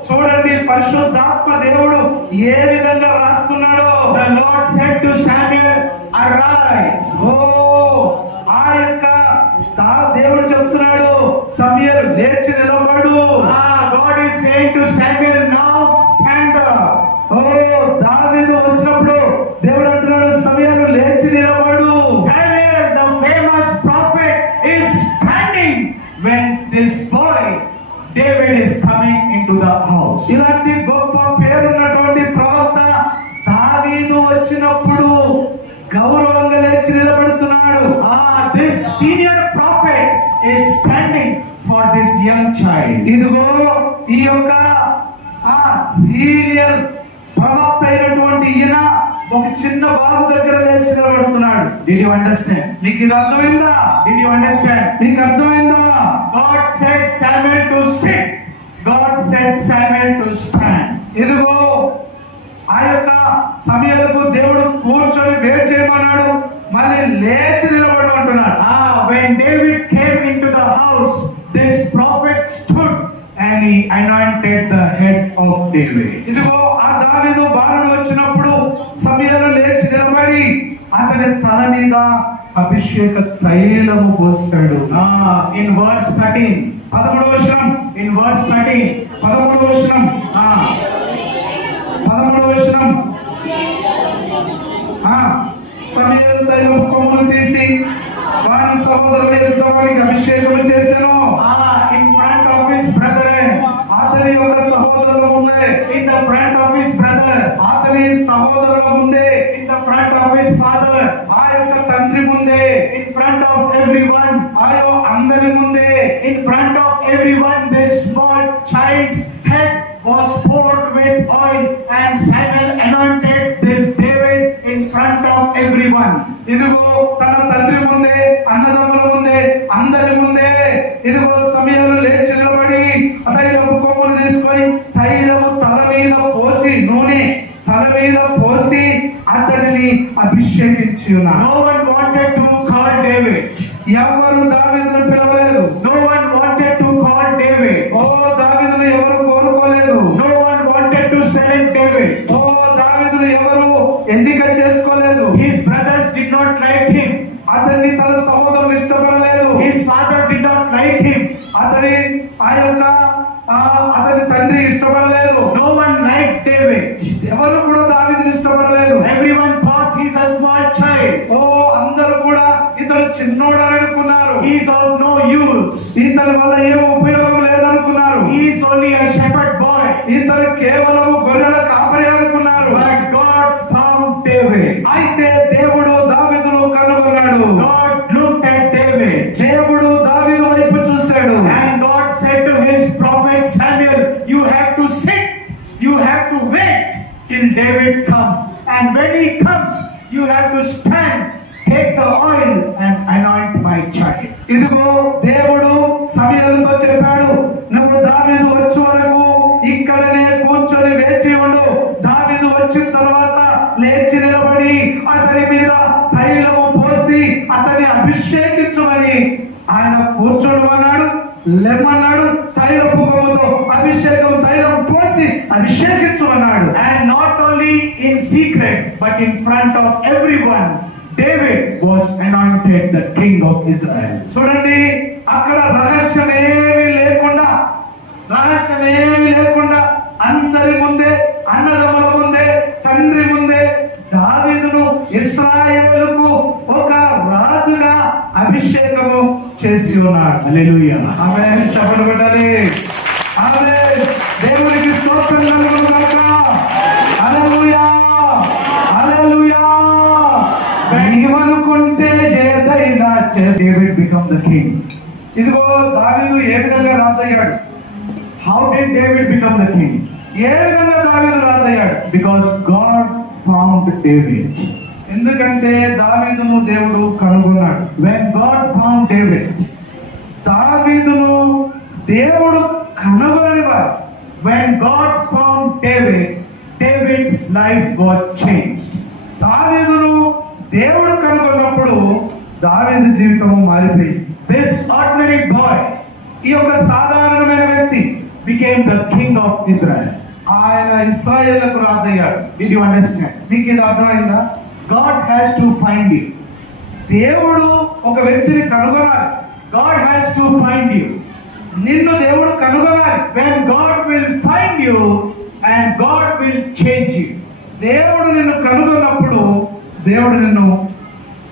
చూడండి పరిశుద్ధాత్మ దేవుడు ఏ విధంగా రాస్తున్నాడో. The Lord said to Samuel, arise. ఓ ఆ యొక్క దేవుడు చెప్తున్నాడు, సమూయేలు లేచి నిలబడు. God is saying to Samuel, now stand up. ఓ దావీదు వచ్చినప్పుడు దేవుడు అంటున్నాడు, సమూయేలు లేచి నిలబడు. Samuel, the famous prophet, is standing when this boy David is coming into the house. ఇలాంటి గొప్ప పేరున్నటువంటి ప్రవక్త దావీదు వచ్చినప్పుడు గౌరవంగా లేచి నిలబడుతున్నాడు. This senior prophet is standing for this young child. ఇదిగో ఈ యొక్క ఆ సీనియర్ ప్రవక్త అయినటువంటి ఈయన ఒక చిన్న బాబు దగ్గర లేచి నిలబడుతున్నాడు. Did you understand? నీకు ఇది అర్థమైందా? Did you understand? నీకు అర్థమైందా? God said Samuel to sit. God said Samuel to stand. ఇదిగో ఆ యొక్క సమూయేలుకు దేవుడు కూర్చొని వెయిట్ చేయమన్నాడు, మళ్ళీ లేచి నిలబడమంటున్నాడు. When David came into the house, this prophet stood and he anointed the head of David. ఇదిగో ఆ దావీదు బాలుడు వచ్చినప్పుడు సమూయేలు లేచి నిలబడి అతని తల మీద అభిషేక తైలము పోస్తాడు. In verse 13, 13వ వచనం, in verse 13, 13వ వచనం, 13వ వచనం, సమూయేలు తైలము కొమ్ములు తీసి వాని సహోదరుల ఎదుట వారికి అభిషేకం చేసెను. in front of his brethren, అతని యొక్క సహోదరుల ముందే, in the front of his brothers, అతని సహోదరుల ముందే, in the front of his father, ఆ యొక్క తండ్రి ముందే, in front of everyone, ఆయో అందరి ముందే, in front of everyone, this small child's head was poured with oil, and Samuel anointed this David in front of everyone. ఇదిగో తన తండ్రి ముందే, అన్నదమ్ముల ముందే, అందరి ముందే, ఇదిగో సమూయేలు లేచి నిలబడి తైలపు కొమ్ములు తీసుకొని తైలము తల మీద పోసి, నూనె తల మీద పోసి అతనిని అభిషేకించి ఉన్నారు. No one wanted to call David. ఎవరు దావీదును పిలవలేదు. No one wanted to call David. ఓ దావీదును ఎవరు కోరుకోలేదు. No one wanted to select David. ఓ దావీదును ఎవరు ఎన్నిక చేసుకోలేదు. His brothers did not like him. అతన్ని తన సహోదరులు ఇష్టపడలేదు. His father did not like him. అతని ఆ యొక్క అతని తండ్రి ఇష్టపడలేదు. No one liked David. ఎవరు కూడా దావీదుని ఇష్టపడలేదు. Everyone thought he's a small child. ఓ అందరూ కూడా ఇతడు చిన్నోడు అని అనుకున్నారు. He's of no use. ఇతని వల్ల ఏం ఉపయోగం లేదనుకున్నారు. He's only a shepherd boy. ఇతడు కేవలం గొర్రెల కాపరి అనుకున్నారు. But God found David. అయితే దేవుడు దావీదును కనుగొన్నాడు. God looked at David. దేవుడు దావీదు వైపు చూశాడు. And God said to his prophet Samuel, you have to sit, you have to wait till David comes. And when he comes, you have to stand, take the oil and anoint my child. ఇదిగో దేవుడు సమూయేలుతో చెప్పాడు, నువ్వు దావీదు వచ్చే వరకు ఇక్కడనే కూర్చొని వేచి ఉండు. దావీదు వచ్చిన తర్వాత లేచి నిలబడి అతని మీద తైలము పోసి అతని అభిషేకించమని ఆయన కూర్చోమన్నాడు, లేమన్నాడు. తైలపు కొమ్ముతో అభిషేకం తైలం పోసి అభిషేకించమన్నాడు. And not only in secret, but in front of everyone, David was anointed the king of Israel. చూడండి, అక్కడ రహస్యమేమీ లేకుండా, అందరి ముందే, అన్నదమ్ముల ముందే, తండ్రి ముందే దావీదును ఇశ్రాయేలుకు ఒక రాజుగా అభిషేకము చేసి ఉన్నాడు. Hallelujah. ఆమేన్. చప్పట్లు కొట్టాలి. ఆమేన్. దేవునికి స్తోత్రం కలుగును గాక. హల్లెలూయా, హల్లెలూయా. నీవనుకుంటే ఏదైనా చేసి David became the king. ఇదిగో దావీదు ఏ విధంగా రాజయ్యాడు? How did David become the king? ఏ విధంగా దావీదు రాజయ్యాడు? Because God found David. ఎందుకంటే దావీదును దేవుడు కనుగొన్నాడు. When God found David, దావీదును దేవుడు కనుగొనేవారు. when God found David, David's life was changed. దావీదును దేవుడు కనుగొన్నప్పుడు దావీదు జీవితం మారిపోయింది. This ordinary boy ఈ యొక్క సాధారణమైన వ్యక్తి became the king of Israel. ఆయన ఇశ్రాయేలుకు రాజయ్యాడు. Did you understand? మీకు ఇది అర్థమైందా? God has to find you. దేవుడు ఒక వ్యక్తిని కనుగొనాలి. God has to find you. నిన్ను దేవుడు కనుగొనాలి. When God will find you and God will change you. దేవుడు నిన్ను కనుగొన్నప్పుడు దేవుడు నిన్ను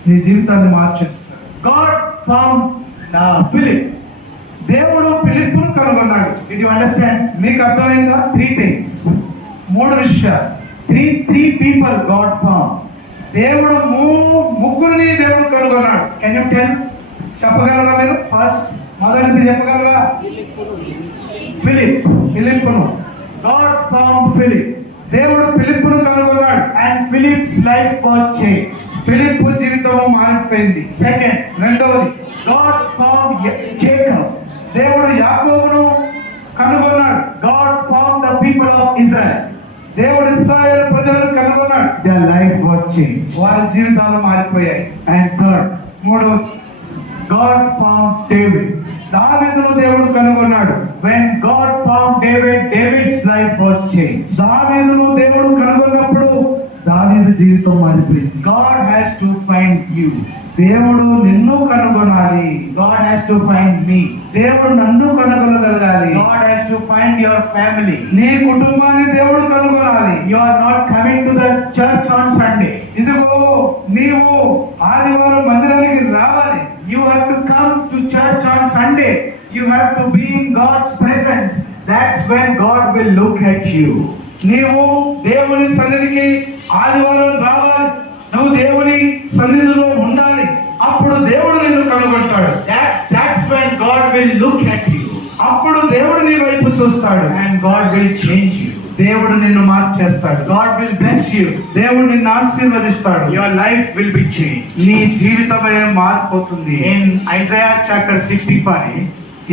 నీ జీవితాన్ని మార్చేస్తాడు. God found Philip. దేవుడు ఫిలిప్పును కనుగొన్నాడు. Did you understand? మీకు అర్థమైందా? 3 things. 3 విషయాలు. Three people God found. దేవుడు ముగ్గురిని దేవుడు కనుగొన్నాడు. Can you tell? చెప్పగలరా మీరు? First, మొదటిది చెప్పగలరా? Philip. ఫిలిప్పును. God found Philip. దేవుడు ఫిలిప్పును కనుగొన్నాడు. And Philip's life was changed. ఫిలిప్పు జీవితం మారిపోయింది. Second, రెండవది, God found Jacob. దేవుడు యాకోబును కనుగొన్నాడు. God found the people of Israel. దేవుడు ఇశ్రాయేలు ప్రజలను కనుగొన్నాడు. Their life was changed. వారి జీవితాలు మారిపోయాయి. And third, మూడవది, God found David. దావీదును దేవుడు కనుగొన్నాడు. When God found David, David's life was changed. దావీదును దేవుడు కనుగొన్నప్పుడు దావీదు జీవితం మారిపోయింది. God has to find you. దేవుడు నిన్ను కనుగొనాలి. God has to find me. దేవుడు నన్ను కనుగొనగలగాలి. God has to find your family. నీ కుటుంబాన్ని దేవుడు కనుగొనాలి. You are not coming to the church on Sunday. ఇదిగో నీవు ఆదివారం మందిరానికి రావాలి. You have to come to church on Sunday. You have to be in God's presence. That's when God will look at you. నీవు దేవుని సన్నిధికి ఆదివారం రావాలి. నువ్వు దేవుని సన్నిధిలో ఉండాలి. అప్పుడు దేవుడు నిన్ను కనుగొంటాడు. That's when God will look at you. అప్పుడు దేవుడు నీ వైపు చూస్తాడు. And God will change you. దేవుడు నిన్ను మార్చేస్తాడు. God will bless you. దేవుడు నిన్ను ఆశీర్వదిస్తాడు. Your life will be changed. నీ జీవితమే మారిపోతుంది. In Isaiah chapter 65,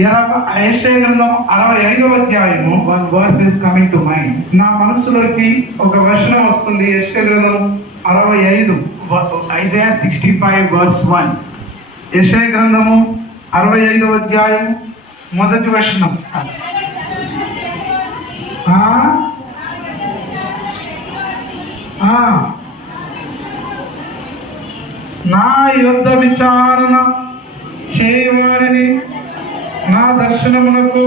యెషయా గ్రంథం 65వ అధ్యాయము, one verse is coming to mind. నా మనసులోకి ఒక వచనం వస్తుంది. యెషయా గ్రంథం 65, Isaiah 65 verse 1. యెషయా గ్రంథము 65వ అధ్యాయం మొదటి వచనం. నా యుద్ధ విచారణ చేయవారిని నా దర్శనమునకు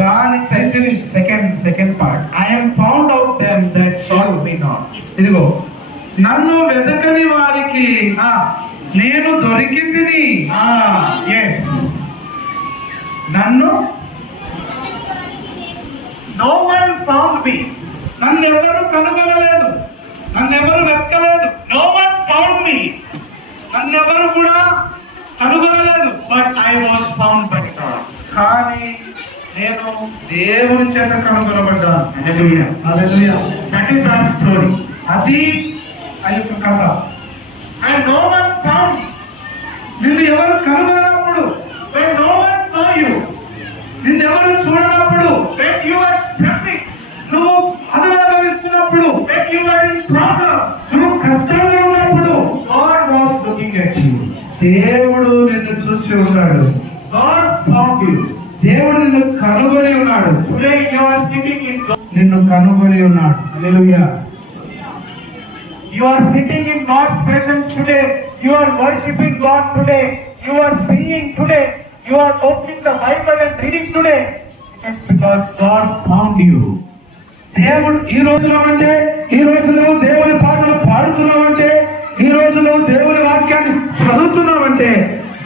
రాని శక్తిని. Second part. I am found out them that sought me not. ఇదిగో నన్ను వెదకని వారికి నేను దొరికితిని. Yes. నన్ను No one found me. నన్ను ఎవరు కనుగొనలేదు. నన్ను ఎవరు వెతకలేదు. No one found me. నన్ను ఎవరు కూడా కనుగొనలేదు. But I was found by God. కానీ నేను దేవుని చేత కనుగొనబడ్డాను. Hallelujah. Hallelujah. That is our story. అది ఆ యొక్క కథ. And no one found. నిన్ను ఎవరు కనుగొనప్పుడు, When no one saw you, నిన్ను ఎవరు చూడనప్పుడు, when you were traffic, నువ్వు అనుభవిస్తున్నప్పుడు, when you were in problem, నువ్వు కష్టంలో ఉన్నప్పుడు God was looking at you. దేవుడు నిన్ను చూసి ఉన్నాడు. God found you. దేవుడు నిన్ను కనుగొని ఉన్నాడు. Today you are sitting in God. నిన్ను కనుగొని ఉన్నాడు. హల్లెలూయా. You are sitting in God's presence today. You are worshiping God today. You are singing today. You are opening the Bible and reading today. It's because God found you. దేవుడు ఈ రోజులో అంటే, ఈ రోజులో దేవుని పాటలు పాడుతున్నావంటే, ఈ రోజులో దేవుని వాక్యాన్ని చదువుతున్నావంటే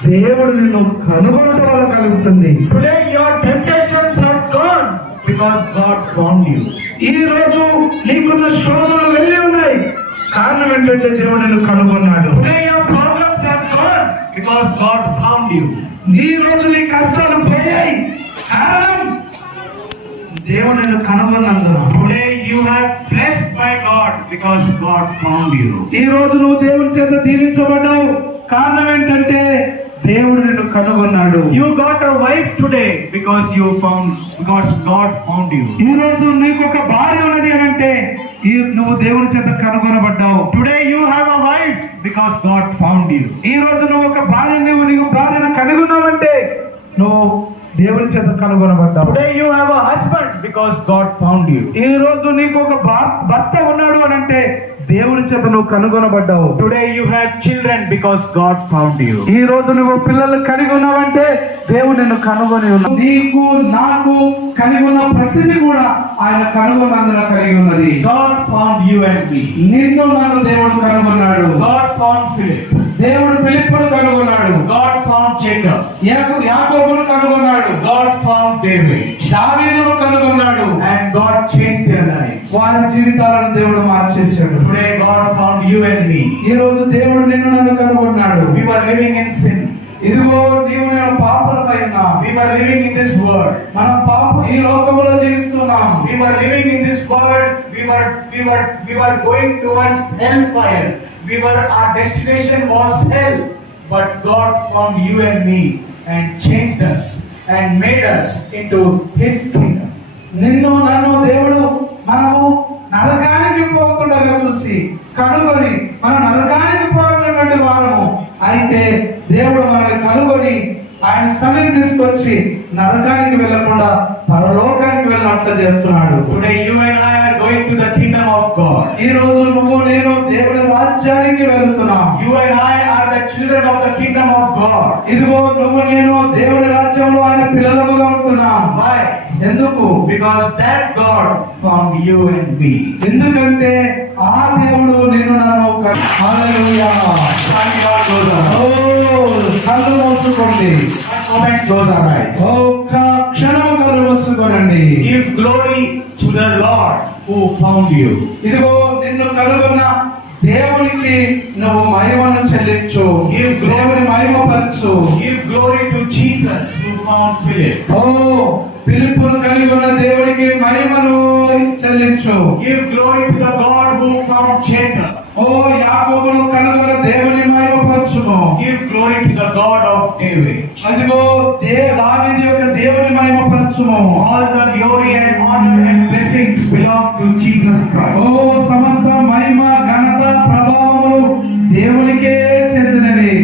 దేవుడు నిన్ను కనుగొనడం వల్ల కలుగుతుంది. Today your temptations are gone because God found you. ఈ రోజు నీకున్న శోధనలు వెళ్ళి ఉన్నాయి. కారణం ఏంటంటే దేవుడు నిన్ను కనుగొన్నాడు. Today your problems are gone because God found you. ఈ రోజు నీ కష్టాలు పోయాయి. కారణం దేవుడు నిన్ను కనుగొన్నందున. Today you have blessed by God because God found you. ఈ రోజు నువ్వు దేవుని చేత దీవించబడ్డావు. కారణం ఏంటంటే దేవుడు నిన్ను కనుగొన్నాడు. You got a wife today because God found you. ఈ రోజు నీకు ఒక భార్య ఉన్నది అని అంటే నువ్వు దేవుని చేత కనుగొనబడ్డావు. Today you have a wife because God found you. ఈ రోజు నువ్వు ఒక నీకు భార్యను కనుగొన్నావంటే నువ్వు దేవుని చేత కనుగొనబడ్డావు. Today you have a husband because God found you. ఈ రోజు నీకు ఒక భర్త ఉన్నాడు అని అంటే దేవుని చేత నువ్వు కనుగొనబడ్డావు. Today you have children because God found you. ఈ రోజు నువ్వు పిల్లలు కలిగి ఉన్నావంటే దేవుడు నిన్ను కనుగొని ఉన్నాడు. నీకు నాకు కలిగి ఉన్న ప్రతిదీ కూడా ఆయన కనుగొన్నందున కలిగి ఉన్నది. God found you and me. నిన్ను నన్ను దేవుడు కనుగొన్నాడు. God found Philip. దేవుడు ఫిలిప్పును కనుగొన్నాడు. God found Jacob. యాకోబును కనుగొన్నాడు. God found David. దావీదును కనుగొన్నాడు. And God changed their lives. వారి జీవితాలను దేవుడు మార్చేశాడు. Today God found you and me. ఈ రోజు దేవుడు నిన్ను నన్ను కనుగొన్నాడు. We were living in sin. ఇదిగో నీవు నేను పాపలమై ఉన్నాం. We were living in this world. మనం ఈ లోకములో జీవిస్తున్నాం. We were living in this world. We were going towards hellfire. Our destination was hell. But God found you and me and changed us and made us into His kingdom. నిన్ను నన్ను దేవుడు మనము నరకానికి పోతుండగా చూసి కనుగొని మనం నరకానికి పోతున్నటువంటి వారము అయితే దేవుడు మనల్ని కనుగొని ఆయన సన్నిధిని తీసుకొచ్చి నరకానికి వెళ్ళకుండా పరలోకానికి వెళ్ళినట్లు చేస్తున్నాడు. Today you and I are going to the kingdom of God. ఈ రోజు నువ్వు నేను దేవుని రాజ్యానికి వెళ్తున్నాం. You and I are the children of the kingdom of God. ఇదిగో నువ్వు నేను దేవుని రాజ్యంలో ఆయన పిల్లలుగా ఉంటున్నాం. Why? ఎందుకు? Because that God found you and me. ఎందుకంటే ఆ దేవుడు నిన్ను నన్ను హల్లెలూయా. కళ్ళు మూసుకోండి. Close our eyes. ఒక్క క్షణం కళ్ళు మూసుకోనండి. Give glory to the Lord who found you. ఇదిగో నిన్ను కనుగొన్న దేవునికి నువ్వు మహిమను చెల్లించు. దేవుని మహిమపరచు. Give glory to Jesus who found Philip. ఓ ఫిలిప్పును కనుగొన్న దేవునికి మహిమను చెల్లించు. Give glory to the God who found Jacob. ఓ యాకోబును కనుగొన్న దేవుని మహిమపరచుము. Give glory to the God of David. అదిగో దావీదు యొక్క దేవుని మహిమపరచుము. All the glory and honor and blessings belong to Jesus Christ. ఓ సమస్త మహిమ ఘనత ప్రభావములు దేవునికే చెందినవి.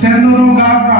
చెందును గాక.